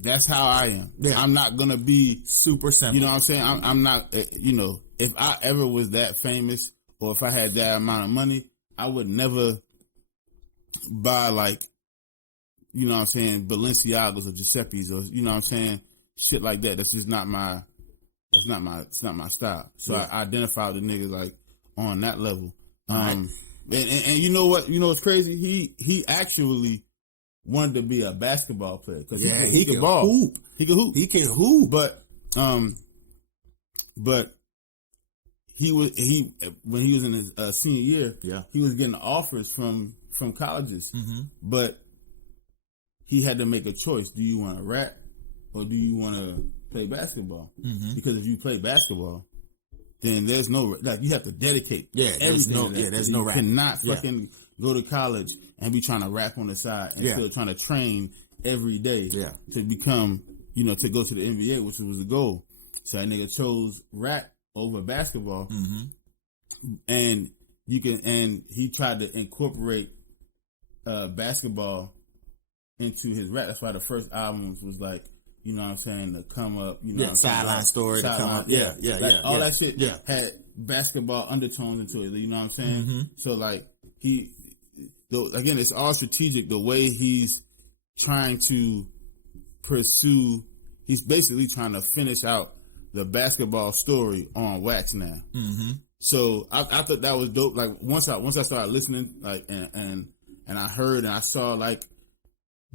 that's how I am. Yeah. I'm not gonna be super simple. You know what I'm saying. I'm not. You know, if I ever was that famous or if I had that amount of money, I would never buy like, you know what I'm saying, Balenciagas or Giuseppe's or, you know what I'm saying, shit like that. That's just not my. It's not my style. So I identify with the niggas like on that level. And you know what? You know what's crazy? He actually wanted to be a basketball player because he could ball. Hoop. He could hoop. He can hoop. But when he was in his senior year, he was getting offers from colleges, but he had to make a choice. Do you want to rap or do you want to play basketball? Because if you play basketball, then there's no, like, you have to dedicate. There's no rap. You cannot fucking go to college and be trying to rap on the side and still trying to train every day to become, you know, to go to the NBA, which was the goal. So that nigga chose rap over basketball, and he tried to incorporate basketball into his rap. That's why the first albums was like, you know what I'm saying, the come up, you know, sideline story, to come up, all that shit had basketball undertones into it. You know what I'm saying? So like again, it's all strategic. The way he's trying to pursue, he's basically trying to finish out the basketball story on wax now. So I thought that was dope. Like once I started listening, like and I heard and I saw like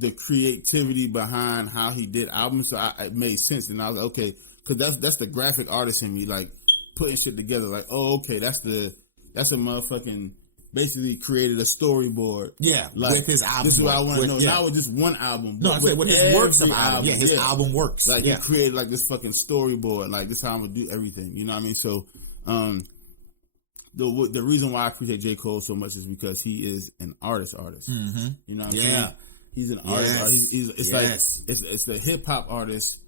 the creativity behind how he did albums, so it made sense. And I was like, okay, because that's the graphic artist in me, like putting shit together. Like, oh, okay, that's a motherfucking basically created a storyboard. Yeah, like, with his album. This is what I want to know. Not with just one album. No, I said with his works of album. Yeah, his album works. Like he created like this fucking storyboard. Like this is how I'm gonna do everything. You know what I mean? So, the reason why I appreciate J. Cole so much is because he is an artist. You know what I'm saying? He's an artist. It's like it's a hip hop artist,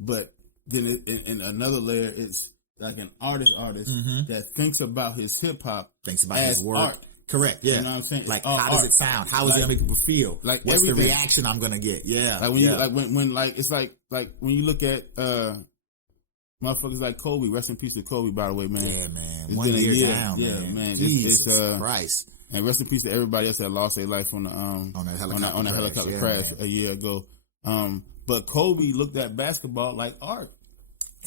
but then in another layer, it's like an artist that thinks about his hip hop, thinks about his work. Art. Correct. Yeah. You know what I'm saying? Like how does it sound? How is it gonna make people feel? Like what's everything. the reaction I'm gonna get? Yeah. Like when you when like it's like when you look at motherfuckers like Kobe. Rest in peace to Kobe, by the way, man. Yeah, man. It's 1 been a year year down, man. man. Jesus Christ. And rest in peace to everybody else that lost their life on that helicopter crash a year ago. But Kobe looked at basketball like art.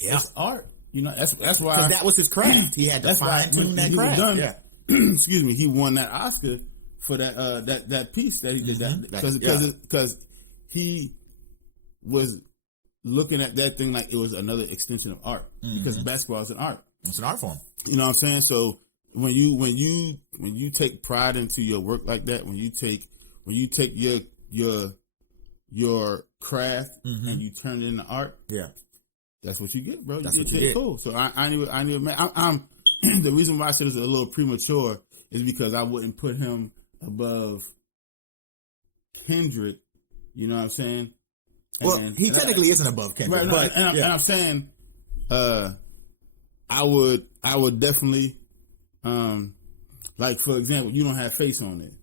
Yeah, it's art. You know, that's why that was his craft. He had to fine tune that craft. Excuse me. He won that Oscar for that piece that he did because he was looking at that thing like it was another extension of art because basketball is an art. It's an art form. You know what I'm saying? So when you take pride into your work like that, when you take your craft and you turn it into art, that's what you get, bro. That's you what you get. Cool. So I knew I'm the reason why I said it's a little premature is because I wouldn't put him above Kendrick. You know what I'm saying? Well, he technically isn't above Kendrick, right? But, and I'm saying, I would definitely, like for example, you don't have Face on it.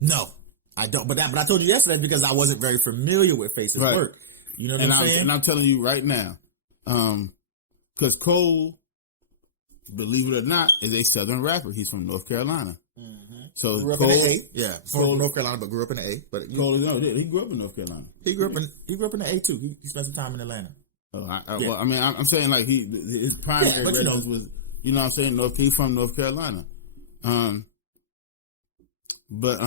No, I don't. But I told you yesterday because I wasn't very familiar with Face's work. You know what I'm saying? And I'm telling you right now, because Cole, believe it or not, is a Southern rapper. He's from North Carolina. So grew up Cole, in the A. Yeah, from North Carolina, but grew up in the A. But Cole, he grew up in North Carolina. He grew up in the A too. He spent some time in Atlanta. Well, I mean, I'm saying like his primary residence was, you know what I'm saying, he's from North Carolina. But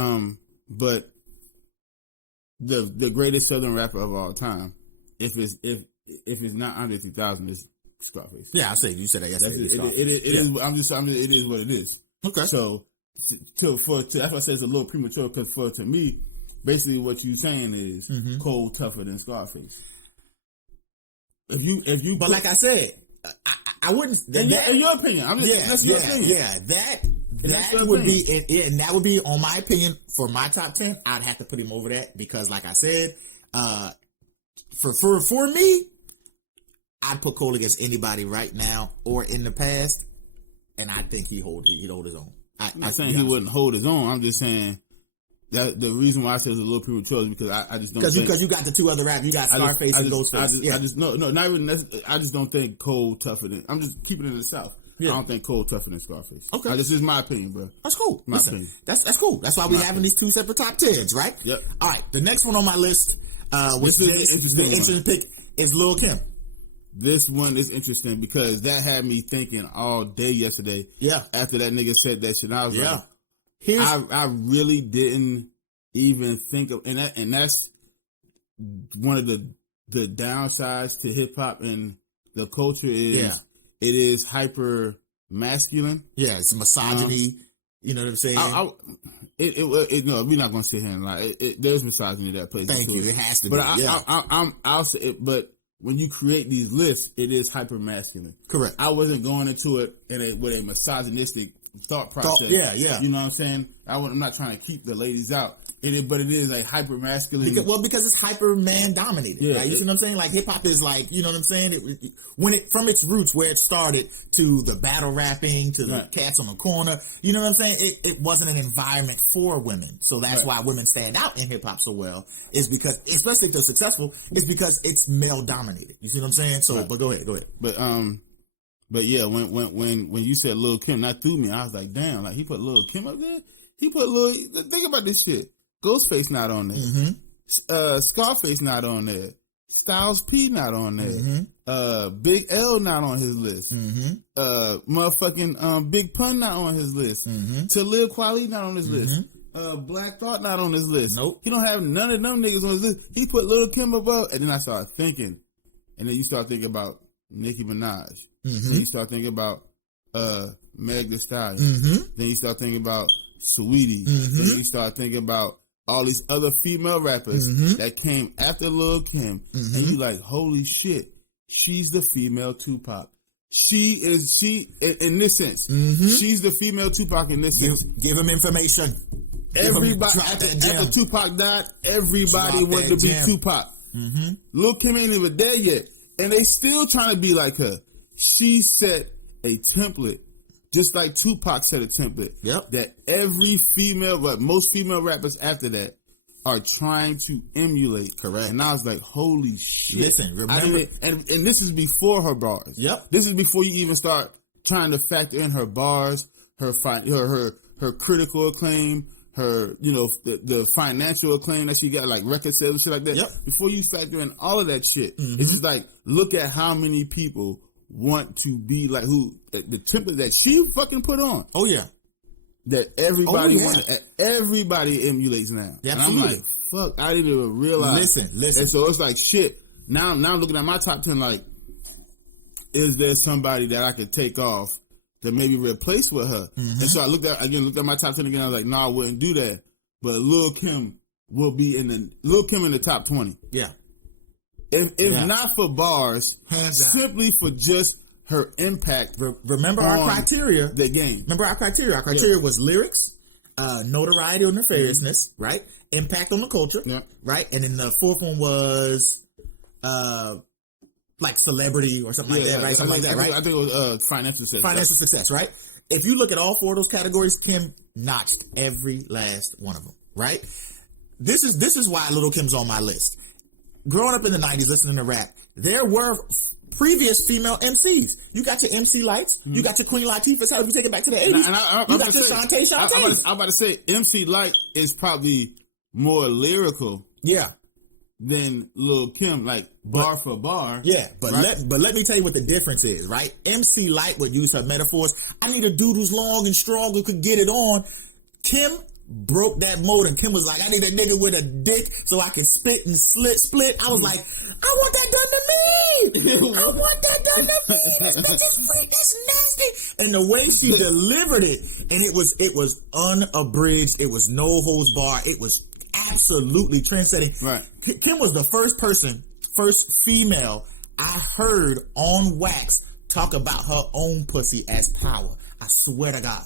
the greatest Southern rapper of all time, if it's not Andre 3000, it's Scarface. Yeah, I say you said that yesterday. It is. It is what it is. Okay. So that's why I say it's a little premature because to me, basically what you're saying is Cole tougher than Scarface. If you, but like I said, I wouldn't. In your opinion, I'm just your opinion. Yeah, That would be, and that would be, on my opinion, for my top 10, I'd have to put him over that because, like I said, for me, I'd put Cole against anybody right now or in the past, and I think he'd hold his own. I'm not saying he wouldn't hold his own. I'm just saying that the reason why I said it's a little premature is because I just don't because you got the two other rap, you got Scarface and Ghostface. Not even. I just don't think Cole tougher than. I'm just keeping it in the South. Yeah. I don't think Cole tougher than Scarface. Okay, this is my opinion, bro. That's cool. Opinion. That's cool. That's why we're having these two separate top 10s, right? Yep. All right. The next one on my list, which is the interesting pick, is Lil' Kim. This one is interesting because that had me thinking all day yesterday. Yeah. After that nigga said that shit, I was like, I really didn't even think of, and that's one of the downsides to hip hop and the culture is it is hyper masculine. Yeah, it's misogyny. You know what I'm saying? No, we're not gonna sit here and lie. There's misogyny that plays. Thank you. It has to be. But I'll say it. But when you create these lists, it is hyper masculine. Correct. I wasn't going into it with a misogynistic thought process. Yeah. You know what I'm saying? I'm not trying to keep the ladies out. But it is like hyper masculine. Because it's hyper man dominated. Yeah, right? You see what I'm saying? Like hip hop is like, you know what I'm saying? When it from its roots, where it started, to the battle rapping, to the cats on the corner. You know what I'm saying? It wasn't an environment for women, so that's why women stand out in hip hop so well. Is because, especially if they're successful, it's because it's male dominated. You see what I'm saying? So, but go ahead. But yeah, when you said Lil' Kim, that threw me. I was like, damn, like he put Lil' Kim up there. Think about this shit. Ghostface not on there. Mm-hmm. Scarface not on there. Styles P not on there. Mm-hmm. Big L not on his list. Mm-hmm. Motherfucking Big Pun not on his list. Mm-hmm. Talib Kweli not on his list. Black Thought not on his list. Nope. He don't have none of them niggas on his list. He put Lil' Kim above, and then I started thinking, and then you start thinking about Nicki Minaj. Mm-hmm. Then you start thinking about Meg Thee Stallion. Mm-hmm. Then you start thinking about Saweetie. Mm-hmm. Then you start thinking about all these other female rappers that came after Lil' Kim, and you like, holy shit, she's the female Tupac. She in this sense, she's the female Tupac in this sense. Give him information. Everybody after Tupac died, everybody wanted to be Tupac. Mm-hmm. Lil' Kim ain't even there yet, and they still trying to be like her. She set a template. Just like Tupac set a template, that every female, but most female rappers after that are trying to emulate. Correct. And I was like, holy shit. Listen, remember. And this is before her bars. Yep. This is before you even start trying to factor in her bars, her critical acclaim, her, the financial acclaim that she got, like record sales and shit like that. Yep. Before you factor in all of that shit, it's just like, look at how many people want to be like the template that she fucking put on. Oh yeah, that everybody emulates now. Yeah, and I'm like, fuck, I didn't even realize. Listen. And so it's like shit. Now I'm looking at my top 10. Like, is there somebody that I could take off to maybe replace with her? And so I looked at my top 10 again. I was like, no, I wouldn't do that. But Lil' Kim will be in the top 20. Yeah. If not for bars, simply for just her impact. Remember our criteria. The game. Remember our criteria. Our criteria was lyrics, notoriety or nefariousness, right? Impact on the culture, right? And then the fourth one was like celebrity or something like that, right? Something like that, right? I think it was financial success. Financial success, right? If you look at all four of those categories, Kim notched every last one of them, right? This is why Lil' Kim's on my list. Growing up in the 90s, listening to rap, there were previous female MCs. You got your MC Lights. You got your Queen Latifah's. How do we take it back to the 80s? You got your Shantae. I'm about to say, MC Light is probably more lyrical. Yeah. Than Lil' Kim, like bar for bar. Yeah, but let me tell you what the difference is, right? MC Light would use her metaphors. I need a dude who's long and strong who could get it on. Kim broke that mold, and Kim was like, I need a nigga with a dick so I can spit and split. I was like, I want that done to me. I want that done to me. This bitch is freak. That's nasty. And the way she delivered it, and it was unabridged. It was no holds bar. It was absolutely trendsetting. Right. Kim was the first female I heard on wax talk about her own pussy as power. I swear to God.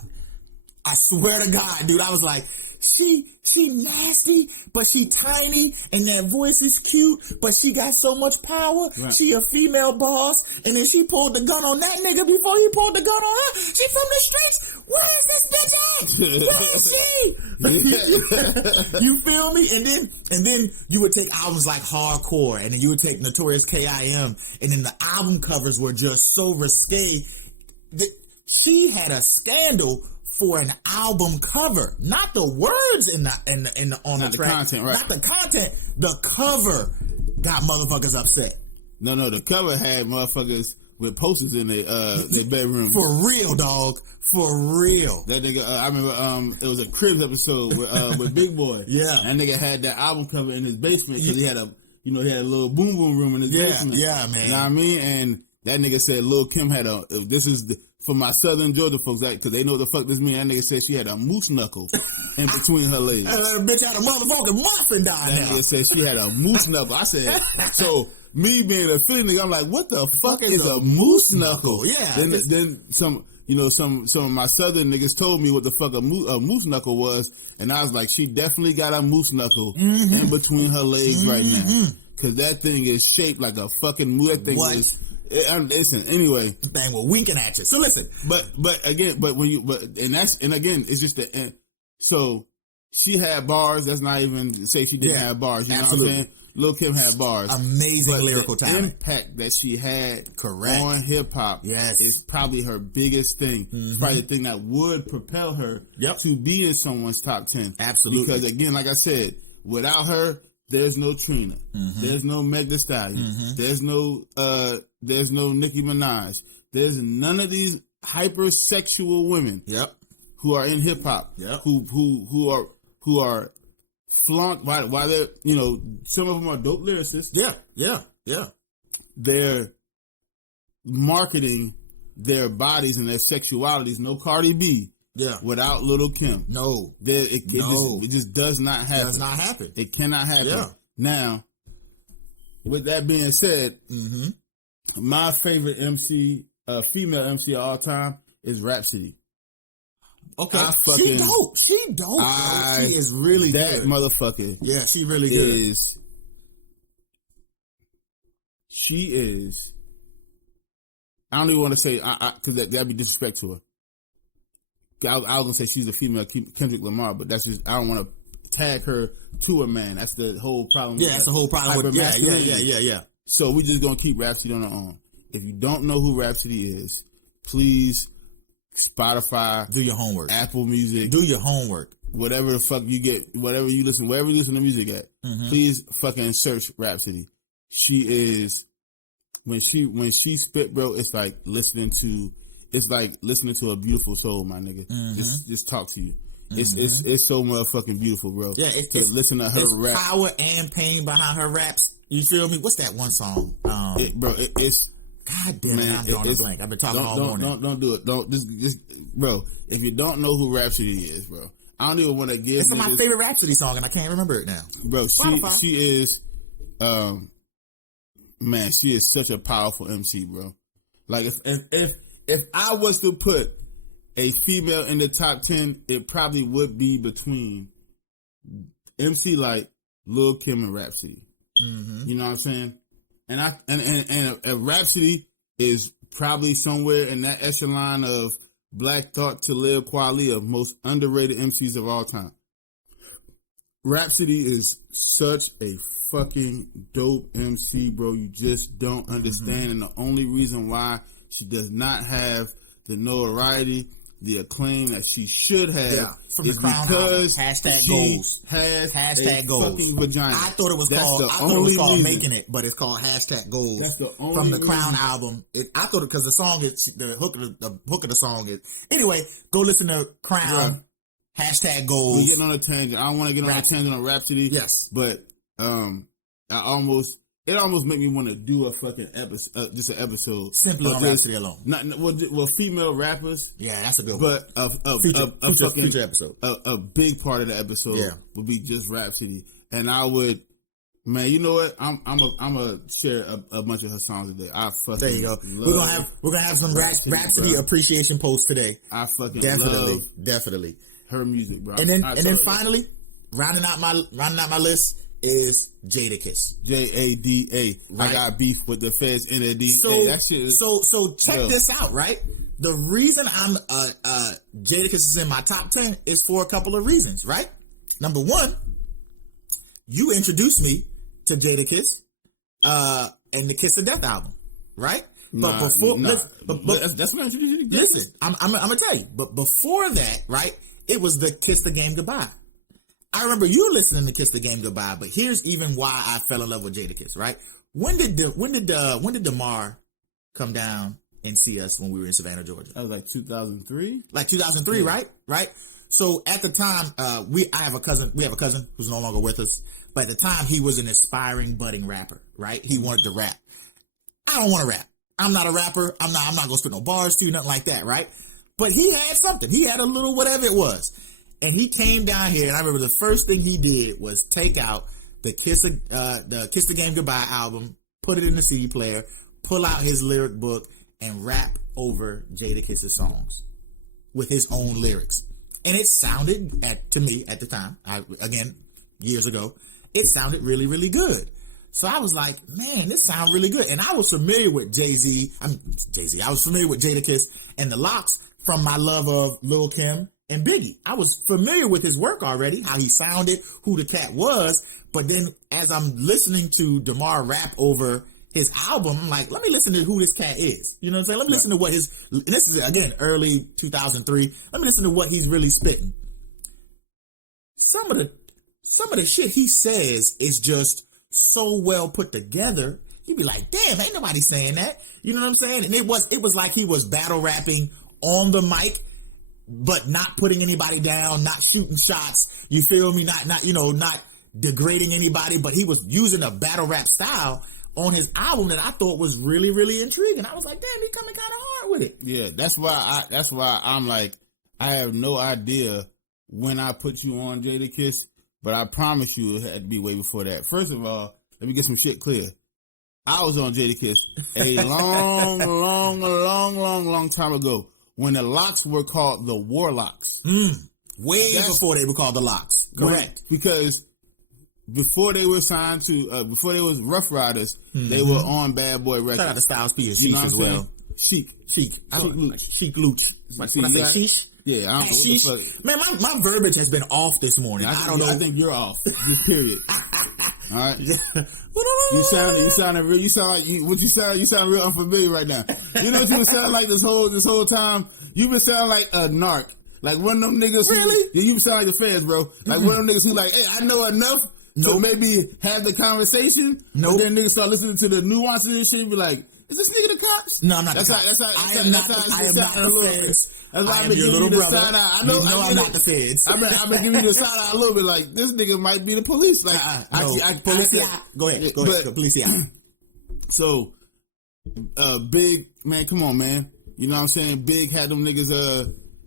I swear to God, dude, I was like, she nasty, but she tiny, and that voice is cute, but she got so much power. Right. She a female boss, and then she pulled the gun on that nigga before he pulled the gun on her. She from the streets. Where is this bitch at? Where is she? You feel me? And then you would take albums like Hardcore, and then you would take Notorious K.I.M., and then the album covers were just so risque. She had a scandal for an album cover, not the words on the track, content, right? Not the content. The cover got motherfuckers upset. No, the cover had motherfuckers with posters in their bedroom. For real, dog. For real. That nigga, I remember it was a Cribs episode with Big Boy. Yeah, that nigga had that album cover in his basement because he had a little boom boom room in his basement. Yeah, man. You know what I mean? And that nigga said Lil' Kim had for my Southern Georgia folks, because they know what the fuck this mean. That nigga said she had a moose knuckle in between her legs. That bitch had a motherfucking muffin down there. That nigga said she had a moose knuckle. I said, so me being a Philly nigga, I'm like, what the fuck is a moose knuckle? Yeah. Then some of my Southern niggas told me what the fuck a moose knuckle was, and I was like, she definitely got a moose knuckle in between her legs right now, because that thing is shaped like a fucking moose. That thing is. Listen, anyway, the thing was winking at you. So listen, but again, it's just the. So she had bars. That's not even say she didn't have bars. You know what I'm saying? Lil' Kim had bars. Amazing lyrical talent. The impact that she had on hip hop is probably her biggest thing. It's probably the thing that would propel her to be in someone's top 10. Absolutely. Because again, like I said, without her, there's no Trina. There's no Meg Thee Stallion. There's no Nicki Minaj. There's none of these hypersexual women who are in hip hop who are flunked while they're, some of them are dope lyricists. Yeah. They're marketing their bodies and their sexualities. No Cardi B. Yeah. Without Lil' Kim. No. It just does not happen. It does not happen. It cannot happen. Yeah. Now, with that being said, my favorite MC, female MC of all time is Rhapsody. Okay. She dope. She is really that good. Motherfucker. Yeah, she really good. She is. I don't even want to say, because that'd be disrespect to her. I was gonna say she's a female Kendrick Lamar, but that's just, I don't want to tag her to a man. That's the whole problem. Yeah, that's the whole problem. Yeah. So we just gonna keep Rhapsody on our own. If you don't know who Rhapsody is, please Spotify, do your homework. Apple Music, do your homework. Whatever the fuck you get, wherever you listen to music at, please fucking search Rhapsody. She is when she spit, bro. It's like listening to a beautiful soul, my nigga. Just talk to you. It's so motherfucking beautiful, bro. Yeah, it's listen to her rap. Power and pain behind her raps. You feel me? What's that one song? It's God damn it, I'm drawing a blank. I've been talking all morning. Don't do it. Don't just bro. If you don't know who Rhapsody is, bro, I don't even want to give. It's my favorite Rhapsody song, and I can't remember it now. Bro, she is, man, she is such a powerful MC, bro. Like if I was to put a female in the top 10, it probably would be between MC Lyte, Lil' Kim, and Rhapsody. You know what I'm saying? And Rhapsody is probably somewhere in that echelon of Black Thought, Talib Kweli of most underrated MCs of all time. Rhapsody is such a fucking dope MC, bro. You just don't understand. And the only reason why she does not have the notoriety, the acclaim that she should have from is the Crown because hashtag she goals. has hashtag a goals. fucking vagina. I thought it was called Making It, but it's called hashtag goals. That's the only from the Crown album. I thought it because the song is the hook of the song is. Anyway, go listen to Crown. Hashtag goals. We're getting on a tangent. I don't want to get on a tangent on Rhapsody. Yes, but it almost made me want to do a fucking episode, just an episode simply on Rhapsody alone. Well, female rappers. Yeah, that's a good one. But future episode. A big part of the episode would be just Rhapsody, and I would Man, you know what? I'm a share a bunch of her songs today. I fucking there you go. We're gonna have some Rhapsody appreciation posts today. I fucking definitely her music, bro. And then finally, rounding out my list is Jadakiss. Jada. Right? I got beef with the feds in the D. That shit is, so check this out, right? The reason I'm Jadakiss is in my top 10 is for a couple of reasons, right? Number one, you introduced me to Jadakiss and the Kiss of Death album, right? But before, that's what I introduced you to. Listen, I'm gonna tell you. But before that, right, it was the Kiss the Game Goodbye. I remember you listening to Kiss the Game Goodbye, but here's even why I fell in love with Jadakiss, right? When did DeMar come down and see us when we were in Savannah, Georgia? That was like 2003. Like 2003, yeah. Right. So at the time, we have a cousin who's no longer with us. But at the time, he was an aspiring, budding rapper, right? He wanted to rap. I don't want to rap. I'm not a rapper. I'm not gonna spit no bars to you, nothing like that, right? But he had something. He had a little whatever it was. And he came down here, and I remember the first thing he did was take out the Kiss the Game Goodbye album, put it in the CD player, pull out his lyric book, and rap over Jadakiss's songs with his own lyrics. And it sounded, to me at the time, years ago, it sounded really, really good. So I was like, man, this sounds really good. And I was familiar with Jay-Z. I was familiar with Jadakiss and the Lox from my love of Lil' Kim and Biggie. I was familiar with his work already, how he sounded, who the cat was. But then as I'm listening to DeMar rap over his album, I'm like, let me listen to who this cat is. You know what I'm saying? Let me listen to what and this is, again, early 2003. Let me listen to what he's really spitting. Some of the shit he says is just so well put together. You'd be like, damn, ain't nobody saying that. You know what I'm saying? And it was like he was battle rapping on the mic, but not putting anybody down, not shooting shots. You feel me? Not degrading anybody, but he was using a battle rap style on his album that I thought was really, really intriguing. I was like, damn, he coming kind of hard with it. Yeah, that's why I'm like, I have no idea when I put you on Jadakiss, but I promise you it had to be way before that. First of all, let me get some shit clear. I was on Jadakiss a long time ago when the Lox were called the Warlocks. Before they were called the Lox. Correct. Because before they were signed to, before they was Rough Riders, they were on Bad Boy Records. Shout out to Styles P and Sheesh as well. Sheik Luch. When I say Sheesh? Yeah, I don't know Sheesh. what the fuck. Man, my verbiage has been off this morning. I don't know. I think you're off. Just period. All right. You sound real unfamiliar right now. You know what you sound like this whole time? You've been sounding like a narc. Like one of them niggas. Really? You sound like the feds, bro. Like one of them niggas who like, hey, I know enough to maybe have the conversation. But then niggas start listening to the nuances and shit and be like, is this nigga the cops? No, I'm not. I am not the feds. That's why I've been giving you the side eye. I know I'm not the feds. I've been giving you the side eye a little bit. Like this nigga might be the police. Like Go ahead. Police. So, Big man, come on, man. You know what I'm saying? Big had them niggas.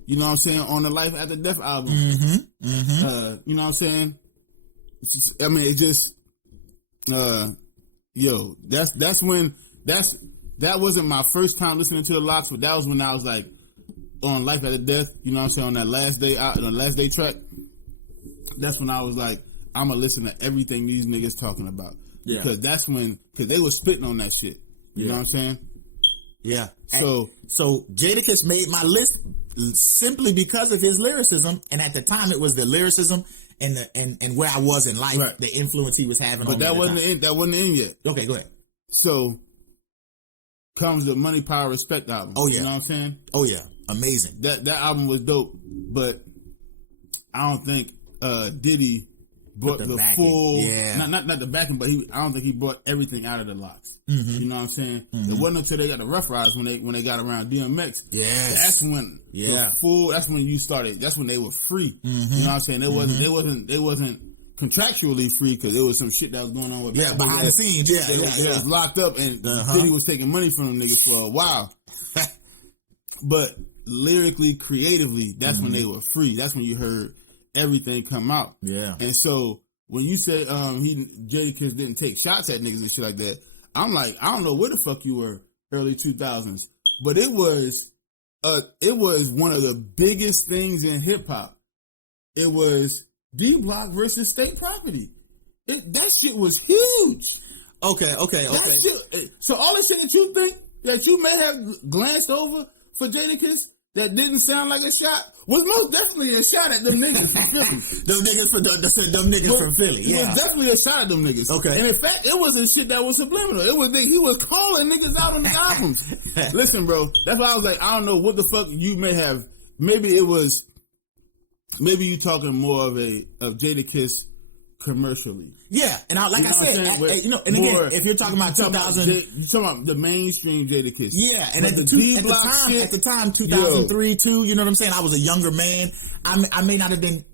You know what I'm saying, on the Life After Death album. You know what I'm saying? I mean, it just, that wasn't my first time listening to the Lox, but that was when I was like on Life After Death. You know what I'm saying? On that last day track, that's when I was like, I'm gonna listen to everything these niggas talking about. Yeah. Because they were spitting on that shit. You know what I'm saying? Yeah. So Jadakiss made my list simply because of his lyricism, and at the time it was the lyricism and where I was in life, the influence he was having. But that wasn't in yet. Okay, go ahead. So comes the Money, Power, Respect album. Oh yeah, you know what I'm saying? Oh yeah, amazing. That album was dope, but I don't think Diddy brought the full, not the backing, but I don't think he brought everything out of the Lox. You know what I'm saying? It wasn't until they got the Rough Riders when they got around DMX. Yes, that's when that's when you started. That's when they were free. You know what I'm saying? They wasn't contractually free because there was some shit that was going on with behind the scenes. It was locked up, and Diddy was taking money from them niggas for a while. But lyrically, creatively, that's when they were free. That's when you heard everything come out. Yeah. And so when you say Jadakiss didn't take shots at niggas and shit like that, I'm like, I don't know where the fuck you were early 2000s, but it was one of the biggest things in hip hop. It was D Block versus state property. That shit was huge. Okay. So all the shit that you think that you may have glanced over for Jadakiss that didn't sound like a shot was most definitely a shot at them niggas from Philly. them niggas from Philly. It was definitely a shot at them niggas. Okay. And in fact, it was a shit that was subliminal. He was calling niggas out on the albums. Listen, bro, that's why I was like, I don't know what the fuck you may have. Maybe you talking more of Jadakiss commercially. Yeah, and I said, again, if you're talking about 2000, you're talking about the mainstream Jadakiss. Yeah, and at the time, 2003, too. You know what I'm saying? I was a younger man. I may not have been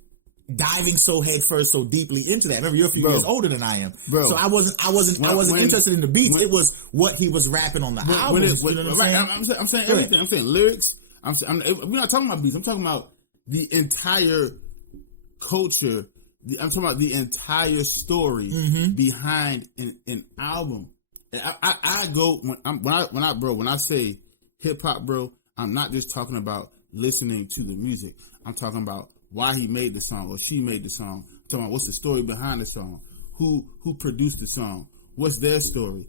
diving so headfirst, so deeply into that. Remember, you're a few years older than I am, bro. So I wasn't interested in the beats. It was what he was rapping on the albums. You know what I'm saying? I'm saying everything. I'm saying lyrics. We're not talking about beats. I'm talking about the entire culture. I'm talking about the entire story behind an album. I go when I say hip hop, bro, I'm not just talking about listening to the music. I'm talking about why he made the song or she made the song. I'm talking about what's the story behind the song, who produced the song, what's their story,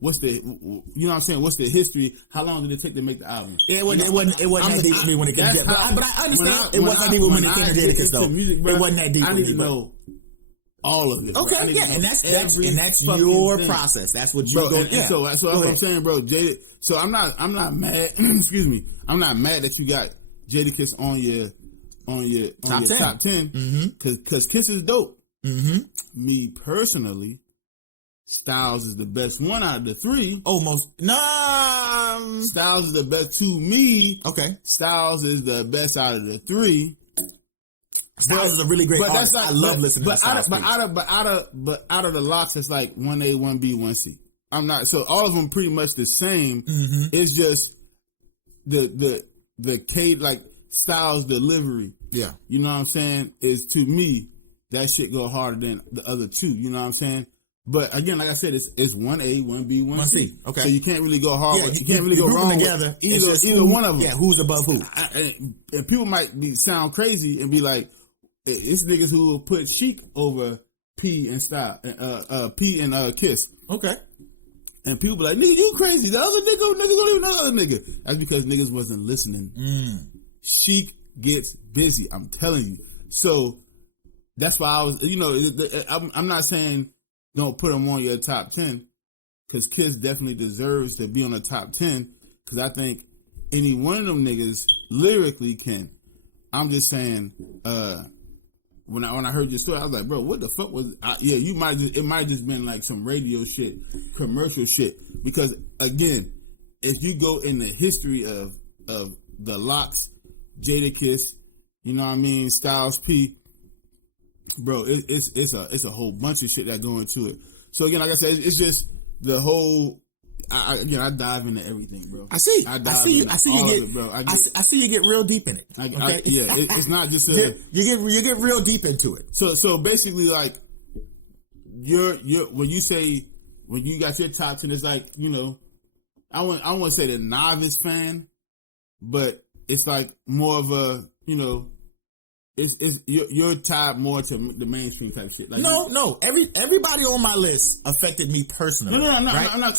what's the, you know what I'm saying? What's the history? How long did it take to make the album? It wasn't that deep for me when it came to but I understand it wasn't that deep when it came to Jadakiss though. It wasn't that deep for me. I need to know all of it. Okay, yeah, and that's your process. That's what you're going. Yeah. So that's what I'm saying, bro. So I'm not mad. Excuse me. I'm not mad that you got Jadakiss on your top 10 because Kiss is dope. Me personally, Styles is the best one out of the three. Styles is the best to me. Okay. Styles is the best out of the three. Styles is a really great artist. I love listening to Styles. But out of the locks, it's like 1A, 1B, 1C. I'm not, so all of them pretty much the same. It's just the like Styles delivery. Yeah. You know what I'm saying? Is to me, that shit go harder than the other two. You know what I'm saying? But again, like I said, it's 1A, 1B, 1C. Okay. So you can't really go hard. You can't really go wrong together. Either one of them. Yeah, who's above who? And people might sound crazy and be like, it's niggas who will put Chic over P and Style, P and Kiss. Okay. And people be like, nigga, you crazy. The other niggas don't even know the other nigga. That's because niggas wasn't listening. Chic gets busy. I'm telling you. So that's why I was, I'm not saying don't put him on your top 10 because Kiss definitely deserves to be on the top 10 because I think any one of them niggas lyrically can. I'm just saying, when I heard your story, I was like, bro, what the fuck was? It might just been like some radio shit, commercial shit. Because again, if you go in the history of the Locks, Jadakiss, you know what I mean, Styles P, bro, it's a whole bunch of shit that go into it. So again, like I said, it's just the whole. I dive into everything, bro. I see you get real deep in it. Okay? It's not just you get real deep into it. So basically, like you're when you got your top 10, it's like I want to say the novice fan, but it's like more of a it's you're tied more to the mainstream type shit. Like, no. Everybody on my list affected me personally. No. Right? I'm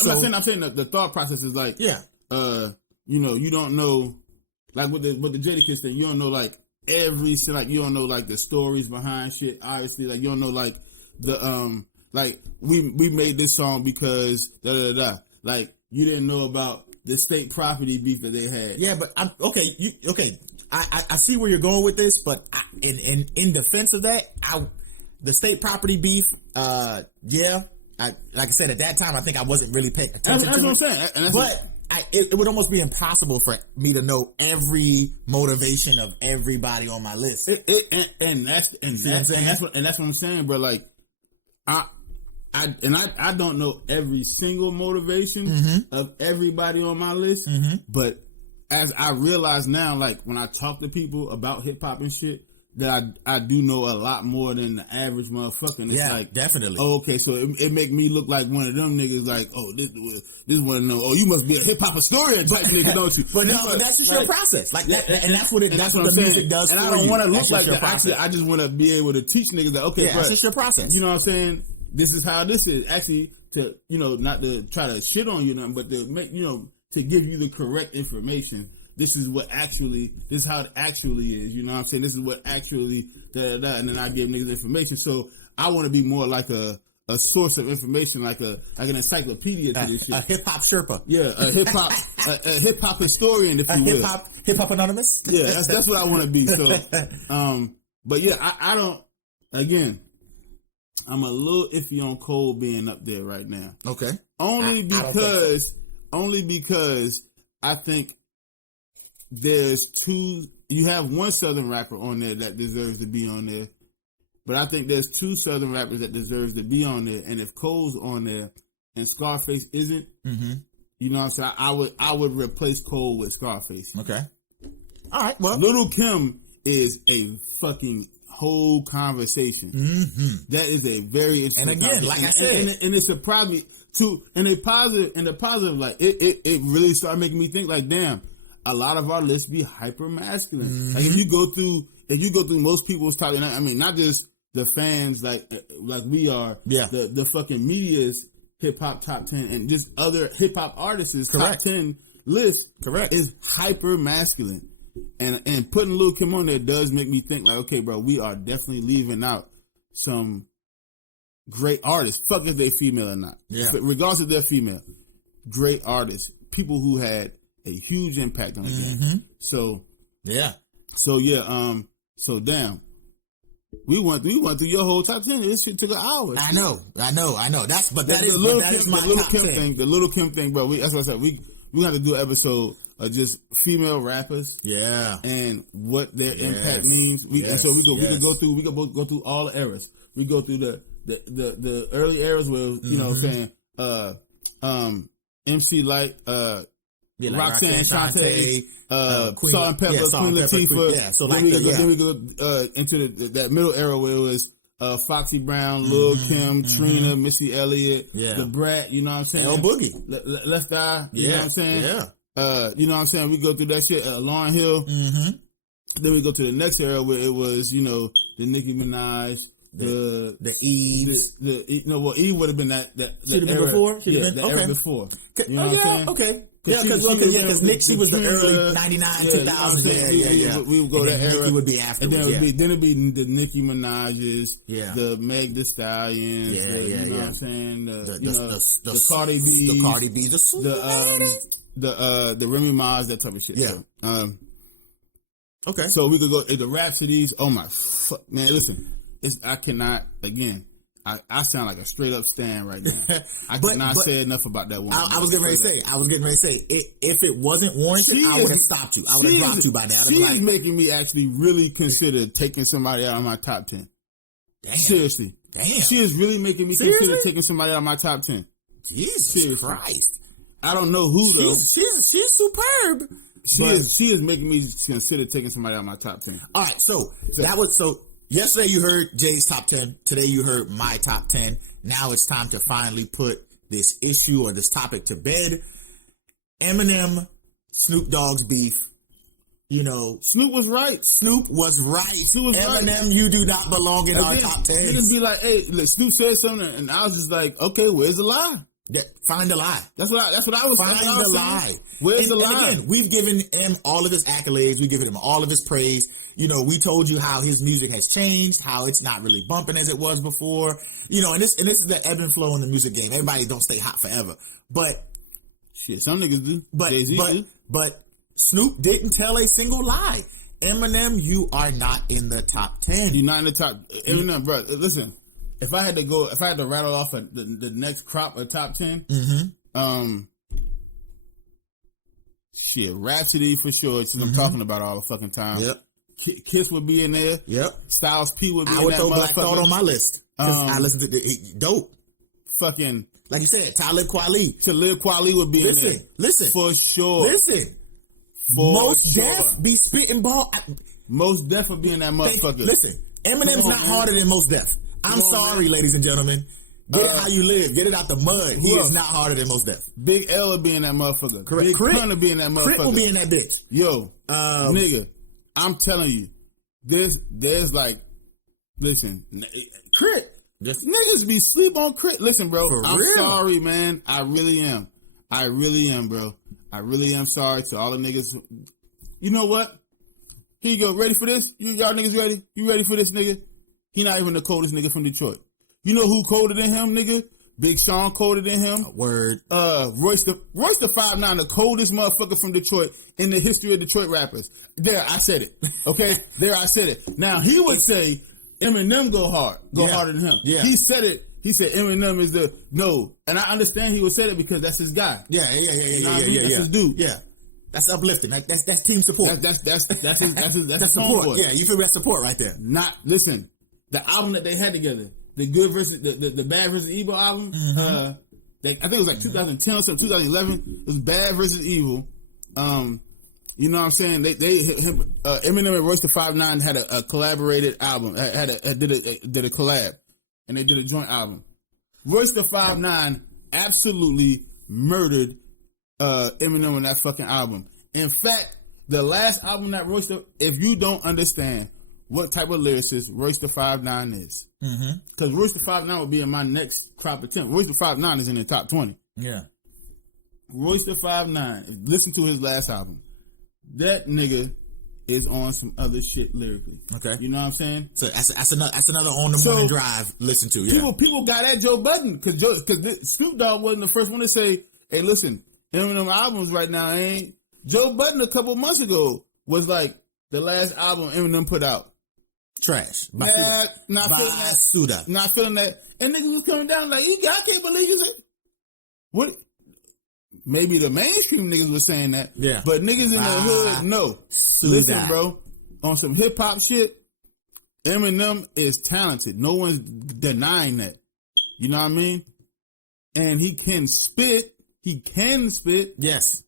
saying the thought process is like, you don't know, like with the Jadakiss thing, you don't know like every shit, like you don't know like the stories behind shit. Obviously, like you don't know like the like we made this song because da da da. Like you didn't know about the state property beef that they had. Yeah, but I see where you're going with this, but in defense of that, the state property beef, like I said, at that time, I think I wasn't really paying attention that's to what I'm saying. But it would almost be impossible for me to know every motivation of everybody on my list. That's what I'm saying, bro. Like, I don't know every single motivation of everybody on my list, but as I realize now, like when I talk to people about hip hop and shit, that I do know a lot more than the average motherfucker. And it's like, definitely. Oh, okay, so it make me look like one of them niggas. Like, oh, this one of them. Oh, you must be a hip hop historian type nigga, don't you? But that's just your process. Like that, and that's what that's what the music does. And for I don't want to look like that. Actually, I just want to be able to teach niggas that. Okay, that's just your process. You know what I'm saying? This is how this is. Actually, to not to try to shit on you, nothing, but to make to give you the correct information. This is how it actually is. You know what I'm saying? This is what actually, and then I give niggas information. So I want to be more like a source of information, like an encyclopedia to this shit. A hip hop Sherpa. Yeah, a hip hop historian, if you will. Hip hop anonymous. Yeah, that's what I want to be. So, but yeah, I don't. Again, I'm a little iffy on Cole being up there right now. Okay. Only because I think there's two. You have one Southern rapper on there that deserves to be on there, but I think there's two Southern rappers that deserves to be on there. And if Cole's on there and Scarface isn't, you know what I'm saying? I would replace Cole with Scarface. Okay. All right. Well, Little Kim is a fucking whole conversation. That is a very interesting. And again, like I said, and it surprised me too. And the positive, like it really started making me think. Like, damn. A lot of our lists be hyper masculine. Like if you go through most people's top, I mean, not just the fans like we are. Yeah. The fucking media's hip hop top 10 and just other hip hop artists' top 10 list. Correct. Is hyper masculine, and putting Lil Kim on there does make me think like, okay, bro, we are definitely leaving out some great artists. Fuck if they female or not. Yeah. But regardless if they're female, great artists, people who had a huge impact on the game. So damn, we went through your whole top 10. This shit took an hour. I know. That is my Little top Kim 10 thing. The Little Kim thing, bro. That's what I said. We have to do an episode of just female rappers. Yeah, and what their impact means. We could go through all the eras. We go through the early eras where you know what I'm saying MC Light. Like Roxanne, Shantae, Salt and Pepper, Queen Latifah. Then we go into that middle era where it was Foxy Brown, Lil Kim, Trina, Missy Elliott, The Brat. You know what I'm saying? El Boogie, Left Eye. You know what I'm saying? Yeah. You know what I'm saying? We go through that shit. Lauryn Hill. Then we go to the next era where it was the Nicki Minaj. The Eves. Eve would have been that should have been before. Era before. You know what I'm saying? Okay. Because Nick, she was the early 99, 2000. Yeah. We would go that era. Nicki would be afterwards. And then it'd be the Nicki Minaj's, the Meg Thee Stallions, you know what I'm saying? The Cardi B, the Remy Ma's, that type of shit. Yeah. Okay. So we could go the Rhapsodies. Oh my fuck, man! Listen, I cannot again. I sound like a straight up stan right now. I cannot say enough about that one. I was getting ready to say, if it wasn't warranted, I would have stopped you. I would have dropped you by that. She is making me actually really consider taking somebody out of my top 10. Damn. Seriously. Damn. She is really making me consider taking somebody out of my top 10. Jesus Christ. I don't know who though. She's superb. She is making me consider taking somebody out of my top 10. All right, so that was yesterday you heard Jay's top 10. Today you heard my top 10. Now it's time to finally put this issue or this topic to bed. Eminem, Snoop Dogg's beef. Snoop was right. Eminem, you do not belong in our top 10. Niggas be like, hey, look, Snoop said something, and I was just like, okay, where's the lie? Find the lie. That's what I was. Find the lie. Where's the lie? And again, we've given him all of his accolades. We've given him all of his praise. We told you how his music has changed, how it's not really bumping as it was before. And this is the ebb and flow in the music game. Everybody don't stay hot forever. But shit, some niggas do. But Snoop didn't tell a single lie. Eminem, you are not in the top 10. You're not in the top. Eminem, bro. Listen. If I had to rattle off the next crop of top 10, shit, Rhapsody for sure. Since I'm talking about all the fucking time. Yep. Kiss would be in there. Yep. Styles P would be in there. I would throw Black Thought on my list. I listened to the dope. Fucking, like you said, Talib Kweli would be in there. Listen. For sure. Listen. Most Def be spitting ball. Most Def for being that motherfucker. Listen, Eminem's not harder than Most Def. I'm sorry, ladies and gentlemen. Get it how you live. Get it out the mud. He is not harder than Most Def. Big L will be in that motherfucker. Correct. Big Pun will be in that motherfucker. Crit will be in that bitch. Yo, nigga, I'm telling you, there's like, listen, Crit. Just, niggas be sleep on Crit. Listen, bro, I'm real. sorry, man. I really am, bro. I really am sorry to all the niggas. You know what? Here you go. Ready for this? Y'all niggas ready? You ready for this, nigga? He not even the coldest nigga from Detroit. You know who colder than him, nigga? Big Sean colder than him. Word. Royce the 5'9", the coldest motherfucker from Detroit in the history of Detroit rappers. There, I said it. Okay? There, I said it. Now, he would say Eminem go harder than him. Yeah. He said it. He said Eminem is no. And I understand he would say it because that's his guy. Yeah. That's his dude. Yeah. That's uplifting. That's team support. That's support. Support. Yeah, you feel that support right there. Listen, the album that they had together, the good versus the bad versus evil album. I think it was like 2010 or something, 2011. It was Bad versus Evil. You know what I'm saying? Eminem and Royce the 5'9" had a collaborated album. Did a collab, and they did a joint album. Royce the 5'9" absolutely murdered Eminem on that fucking album. In fact, the last album that Royce if you don't understand what type of lyricist Royce the 5'9" is, because Royce the 5'9" will be in my next crop attempt. Royce the 5'9" is in the top 20. Yeah. Royce the 5'9", listen to his last album. That nigga is on some other shit lyrically. Okay. You know what I'm saying? So that's another on the morning drive listen to. Yeah. People got at Joe Budden because Snoop Dogg wasn't the first one to say, "Hey, listen, Eminem albums right now ain't." Joe Budden a couple months ago was like, the last album Eminem put out, trash. Not feeling that. And niggas was coming down like, I can't believe you said. What? Maybe the mainstream niggas was saying that. Yeah. But niggas in the hood, no. Listen, bro, on some hip hop shit, Eminem is talented. No one's denying that. You know what I mean? And he can spit. Yes.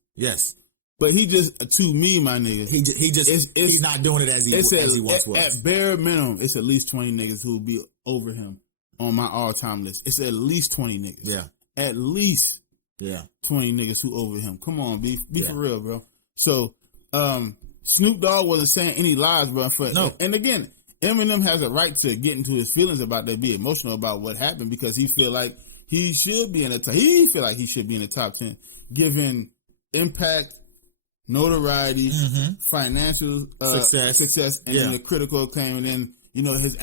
But he just, to me, my nigga, he's not doing it as he once was. At bare minimum, it's at least 20 niggas who'll be over him on my all-time list. It's at least 20 niggas. Yeah. At least 20 niggas who over him. Come on, be for real, bro. So, Snoop Dogg wasn't saying any lies, bro. No. And again, Eminem has a right to get into his feelings about that, be emotional about what happened because he feel like he should be in the top. He feel like he should be in the top 10, given impact, notoriety, financial success, and then the critical acclaim, and then his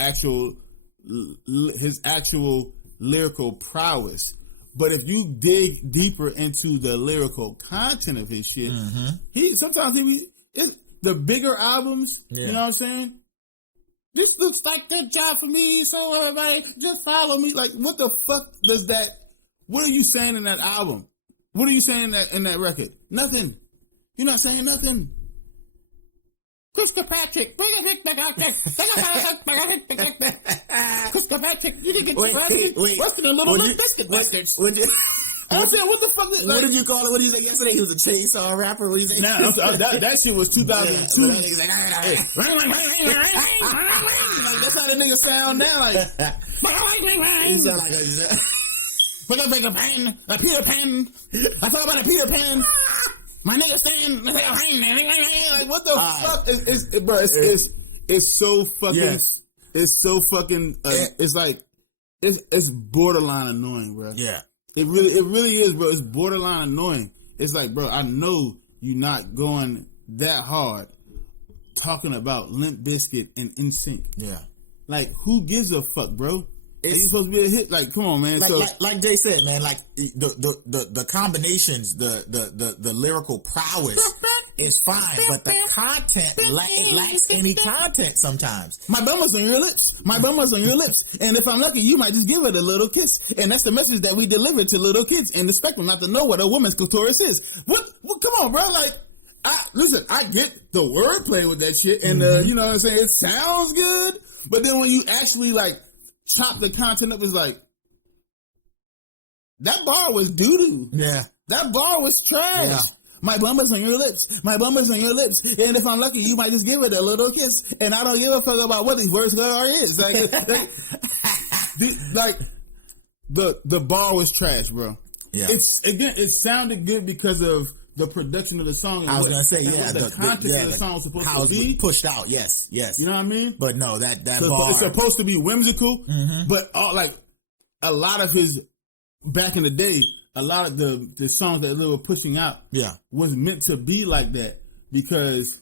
actual lyrical prowess. But if you dig deeper into the lyrical content of his shit, it's the bigger albums. You know what I'm saying? This looks like a good job for me, so everybody just follow me. Like, what the fuck does that? What are you saying in that album? What are you saying in that record? Nothing. You're not saying nothing. Chris Kirkpatrick, bring it back out there. Chris Kirkpatrick, you didn't get what's the little biscuit biscuits? I said, what the fuck? What did you call it? What did you say yesterday? He was a chainsaw rapper. What did you say? Nah, that shit was 2002. Yeah, like, that's how the nigga sound now. Like, he sound like a Peter Pan. I thought about a Peter Pan. My nigga saying, like, what the fuck? It's so fucking. It's so fucking. It's like, it's borderline annoying, bro. Yeah. It really is, bro. It's borderline annoying. It's like, bro, I know you're not going that hard talking about Limp Bizkit and NSYNC. Yeah. Like, who gives a fuck, bro? It's supposed to be a hit. Like, come on, man. Like Jay said, man. Like the combinations, the lyrical prowess is fine, but the content lacks any content sometimes. My bum was on your lips. My bum was on your lips. And if I'm lucky, you might just give it a little kiss. And that's the message that we deliver to little kids in the spectrum, not to know what a woman's clitoris is. What? Come on, bro. Like, I get the wordplay with that shit, and you know what I'm saying. It sounds good, but then when you actually like chop the content up, is like, that bar was doo-doo. Yeah. That bar was trash. Yeah. My bum is on your lips. My bum is on your lips. And if I'm lucky, you might just give it a little kiss. And I don't give a fuck about what these words are is. Like the bar was trash, bro. Yeah. It sounded good because of the production of the song. I was gonna say, the context of the song was supposed how to be pushed out. Yes. You know what I mean? But no, that so bar, it's supposed to be whimsical, but a lot of his back in the day, a lot of the songs that they were pushing out, was meant to be like that because,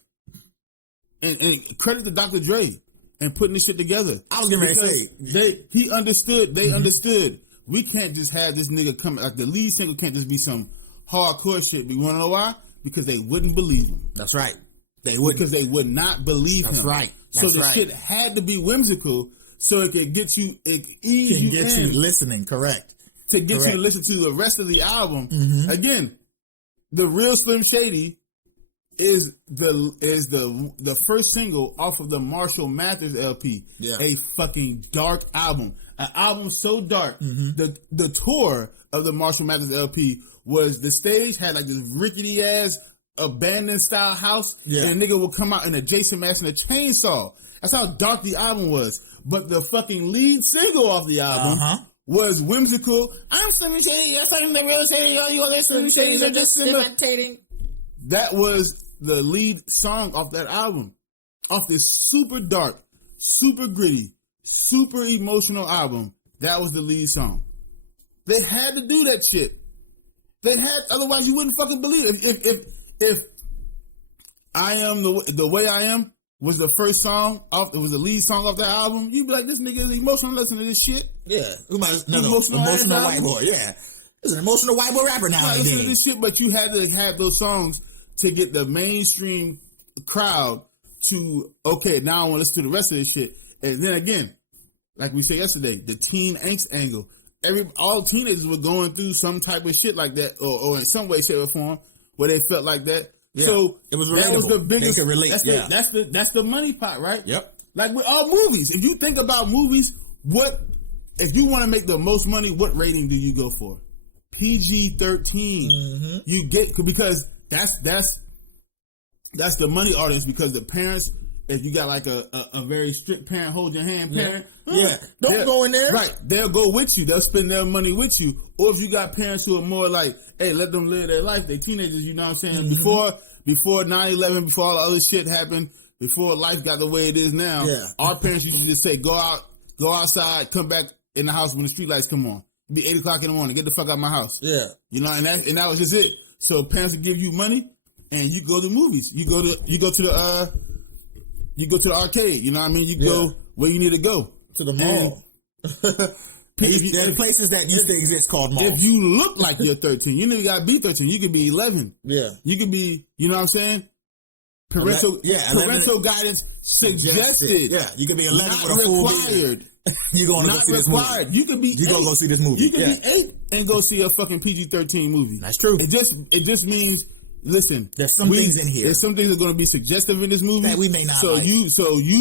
and credit to Dr. Dre and putting this shit together. I was getting ready to say he understood. They understood. We can't just have this nigga come. Like the lead single can't just be some hardcore shit. You want to know why? Because they wouldn't believe him. That's right. They would, because they would not believe That's him. Right. So the shit had to be whimsical, so it could get you, you listening. Correct. To get you to listen to the rest of the album. Again, the real Slim Shady is the first single off of the Marshall Mathers LP. Yeah. A fucking dark album. An album so dark. The tour of the Marshall Mathers LP was the stage had like this rickety ass abandoned style house, and a nigga would come out in a Jason mask and a chainsaw. That's how dark the album was. But the fucking lead single off the album was whimsical. I'm Slim Shady. I'm talking the real Shady. All you other Slim Shadys are just imitating. That was the lead song off that album. Off this super dark, super gritty, super emotional album. That was the lead song. They had to do that shit. They had, otherwise you wouldn't fucking believe it. If I Am the Way I Am was the first song off, it was the lead song off that album, you'd be like, this nigga is emotional listening to this shit. Yeah. Emotional white boy. Yeah. There's an emotional white boy rapper now. Listen to this shit, but you had to have those songs to get the mainstream crowd to, okay, now I want to listen to the rest of this shit. And then again, like we said yesterday, the teen angst angle. All teenagers were going through some type of shit like that, or in some way, shape, or form, where they felt like that. Yeah. So it was relatable. That was the biggest. They could relate. That's the money pot, right? Yep. Like with all movies, if you think about movies, if you want to make the most money, what rating do you go for? PG-13. You get, because that's the money audience, because the parents. If you got like a very strict parent, hold your hand parent. Don't go in there. Right. They'll go with you. They'll spend their money with you. Or if you got parents who are more like, hey, let them live their life. They teenagers, you know what I'm saying? Before 9/11, before all the other shit happened, before life got the way it is now, our parents used to just say, go outside, come back in the house when the street lights come on. It'd be 8 o'clock in the morning. Get the fuck out of my house. Yeah. You know, and that was just it. So parents would give you money and you go to movies. You go to the arcade, you know what I mean? You go where you need to go. To the mall. There are places that used to exist called malls. If you look like you're 13, you never got to be 13. You could be 11. Yeah. You could be, you know what I'm saying? Parental guidance suggested. Yeah, you could be 11 not with a full required. You're going to go see this movie. You could be You're going to go see this movie. You could be 8 and go see a fucking PG-13 movie. That's true. It just means, listen, there's some things in here. There's some things that are going to be suggestive in this movie that we may not like. You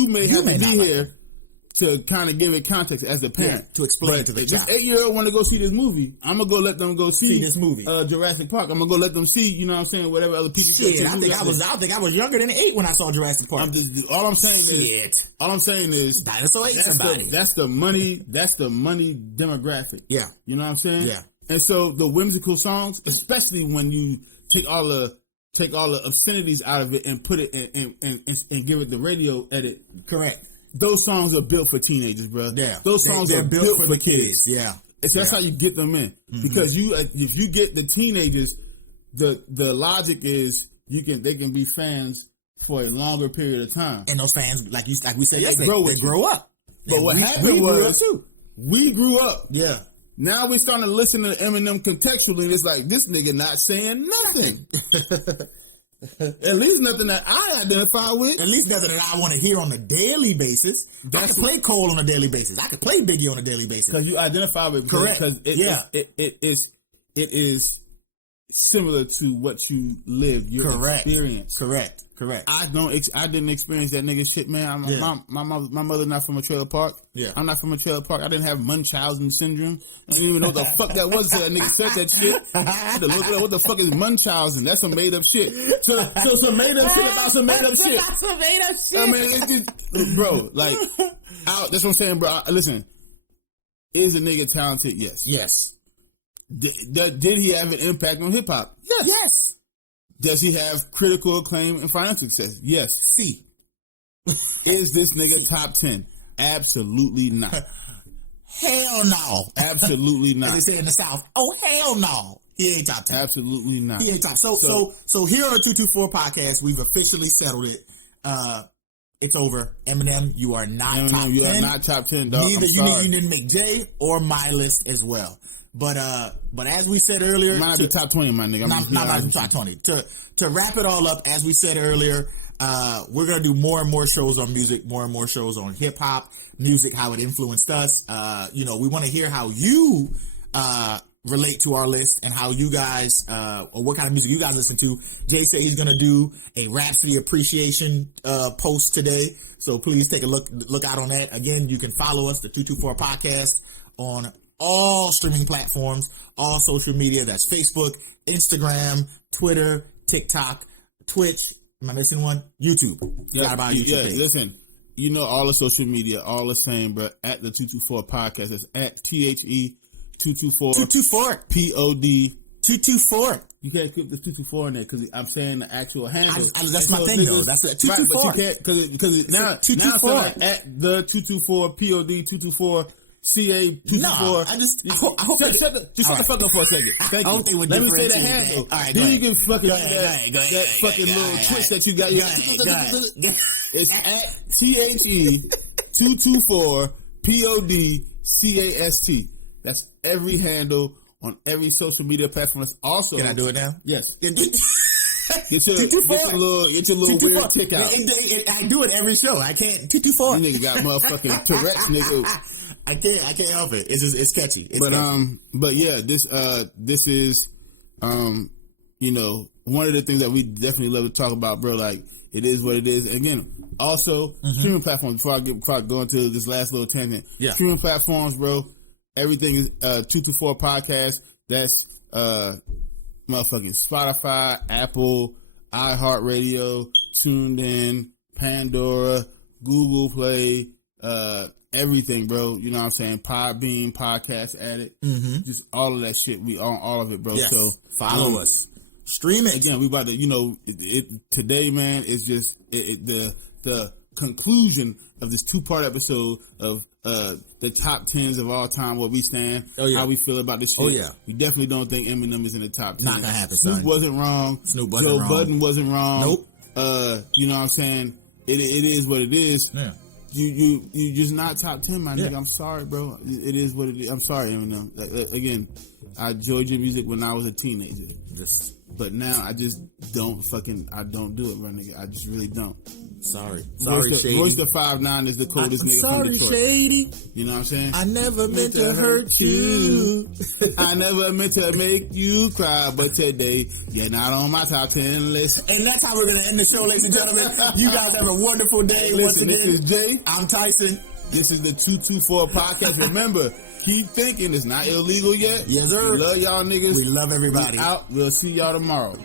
may have to be here to kind of give it context as a parent. To explain it to the child. If this 8-year-old want to go see this movie, I'm going to go let them go see this movie. Jurassic Park. I'm going to go let them see, you know what I'm saying, whatever other people I think I was younger than 8 when I saw Jurassic Park. All I'm saying is Dinosaur ate somebody. That's the money demographic. Yeah. You know what I'm saying? Yeah. And so the whimsical songs, especially when you take all the obscenities out of it and put it and give it the radio edit. Correct. Those songs are built for teenagers, bro. Yeah. Those songs are built for the kids. Yeah. That's how you get them in. Because if you get the teenagers, the logic is they can be fans for a longer period of time. And those fans, like we said yesterday, they grow up. But what happened was we grew up. Yeah. Now we starting to listen to Eminem contextually, and it's like, this nigga not saying nothing. At least nothing that I identify with. At least nothing that I want to hear on a daily basis. I could play Cole on a daily basis. I could play Biggie on a daily basis. Because you identify with. Correct. Because it is similar to what you lived, your experience. Correct. I didn't experience that nigga shit, man. My mother not from a trailer park. Yeah. I'm not from a trailer park. I didn't have Munchausen syndrome. I didn't even know what the fuck that was until that nigga said that shit. I had to look at what the fuck is Munchausen. That's some made up shit. So some made up shit about some made up shit. Some made up shit. I mean, it's just, bro, like, that's what I'm saying, bro. Listen, is the nigga talented? Yes. Yes. Did he have an impact on hip hop? Yes. Does he have critical acclaim and financial success? Yes. C. Is this nigga top 10? Absolutely not. Hell no. Absolutely not. As they say in the South, oh hell no. He ain't top 10. Absolutely not. He ain't top. So here on the 224 podcast, we've officially settled it. It's over. Eminem, you are not top 10. You are not top 10, dog. Neither you didn't make Jay or my list as well. But as we said earlier, might not be top 20, my nigga. Not top 20. To wrap it all up, as we said earlier, we're gonna do more and more shows on music, more and more shows on hip hop music, how it influenced us. We want to hear how you relate to our list and how you guys or what kind of music you guys listen to. Jay said he's gonna do a Rhapsody appreciation post today, so please take a look out on that. Again, you can follow us, the 224 podcast, on all streaming platforms, all social media. That's Facebook, Instagram, Twitter, TikTok, Twitch. Am I missing one? YouTube. Yeah, listen. You know all the social media, all the same, bro. At the 224 podcast. That's at THE224 POD 224. You can't keep the 224 in there because I'm saying the actual handle. That's my thing, though. That's the 224. Right, but you can't because now it's at the 224 POD 224. CA 224. No, I hope shut the fuck up for a second. Thank you. Let me say the handle. All right, then you can fucking that fucking little twitch that you got. It's at THE 224 PODCAST. That's every handle on every social media platform. It's also. Can I do it now? Yes. Get your little weird tick out. I do it every show. I can't. 224. You nigga got motherfucking Tourette's, nigga. I can't help it. It's catchy. But yeah, this is, one of the things that we definitely love to talk about, bro. Like, it is what it is. Again, also streaming platforms. Before I go into this last little tangent, streaming platforms, bro. Everything is 224 podcast. That's motherfucking Spotify, Apple, iHeartRadio, Tuned In, Pandora, Google Play, everything, bro. You know what I'm saying? Podbean, Podcast Addict, just all of that shit. We on all of it, bro. Yes. So follow us, stream it. Again, we about to, today, man, is just the conclusion of this 2-part episode of the top 10s of all time, where we stand, how we feel about this shit. Oh yeah, we definitely don't think Eminem is in the top 10. Not gonna happen. Snoop wasn't wrong. Joe Budden wasn't wrong. Nope. You know what I'm saying? It is what it is. Yeah. You just not top 10, my nigga. I'm sorry, bro. It is what it is. I'm sorry, Eminem. Again, I enjoyed your music when I was a teenager. But now I just don't do it, bro, nigga. I just really don't. Sorry, Shady. Royce the 5'9" is the coldest nigga from Detroit. Sorry, Shady. You know what I'm saying? I never meant to hurt you. I never meant to make you cry, but today you're not on my top 10 list. And that's how we're going to end the show, ladies and gentlemen. You guys have a wonderful day. Listen, this is Jay. I'm Tyson. This is the 224 podcast. Remember, keep thinking it's not illegal yet. Yes, sir. We love y'all niggas. We love everybody. We out. We'll see y'all tomorrow.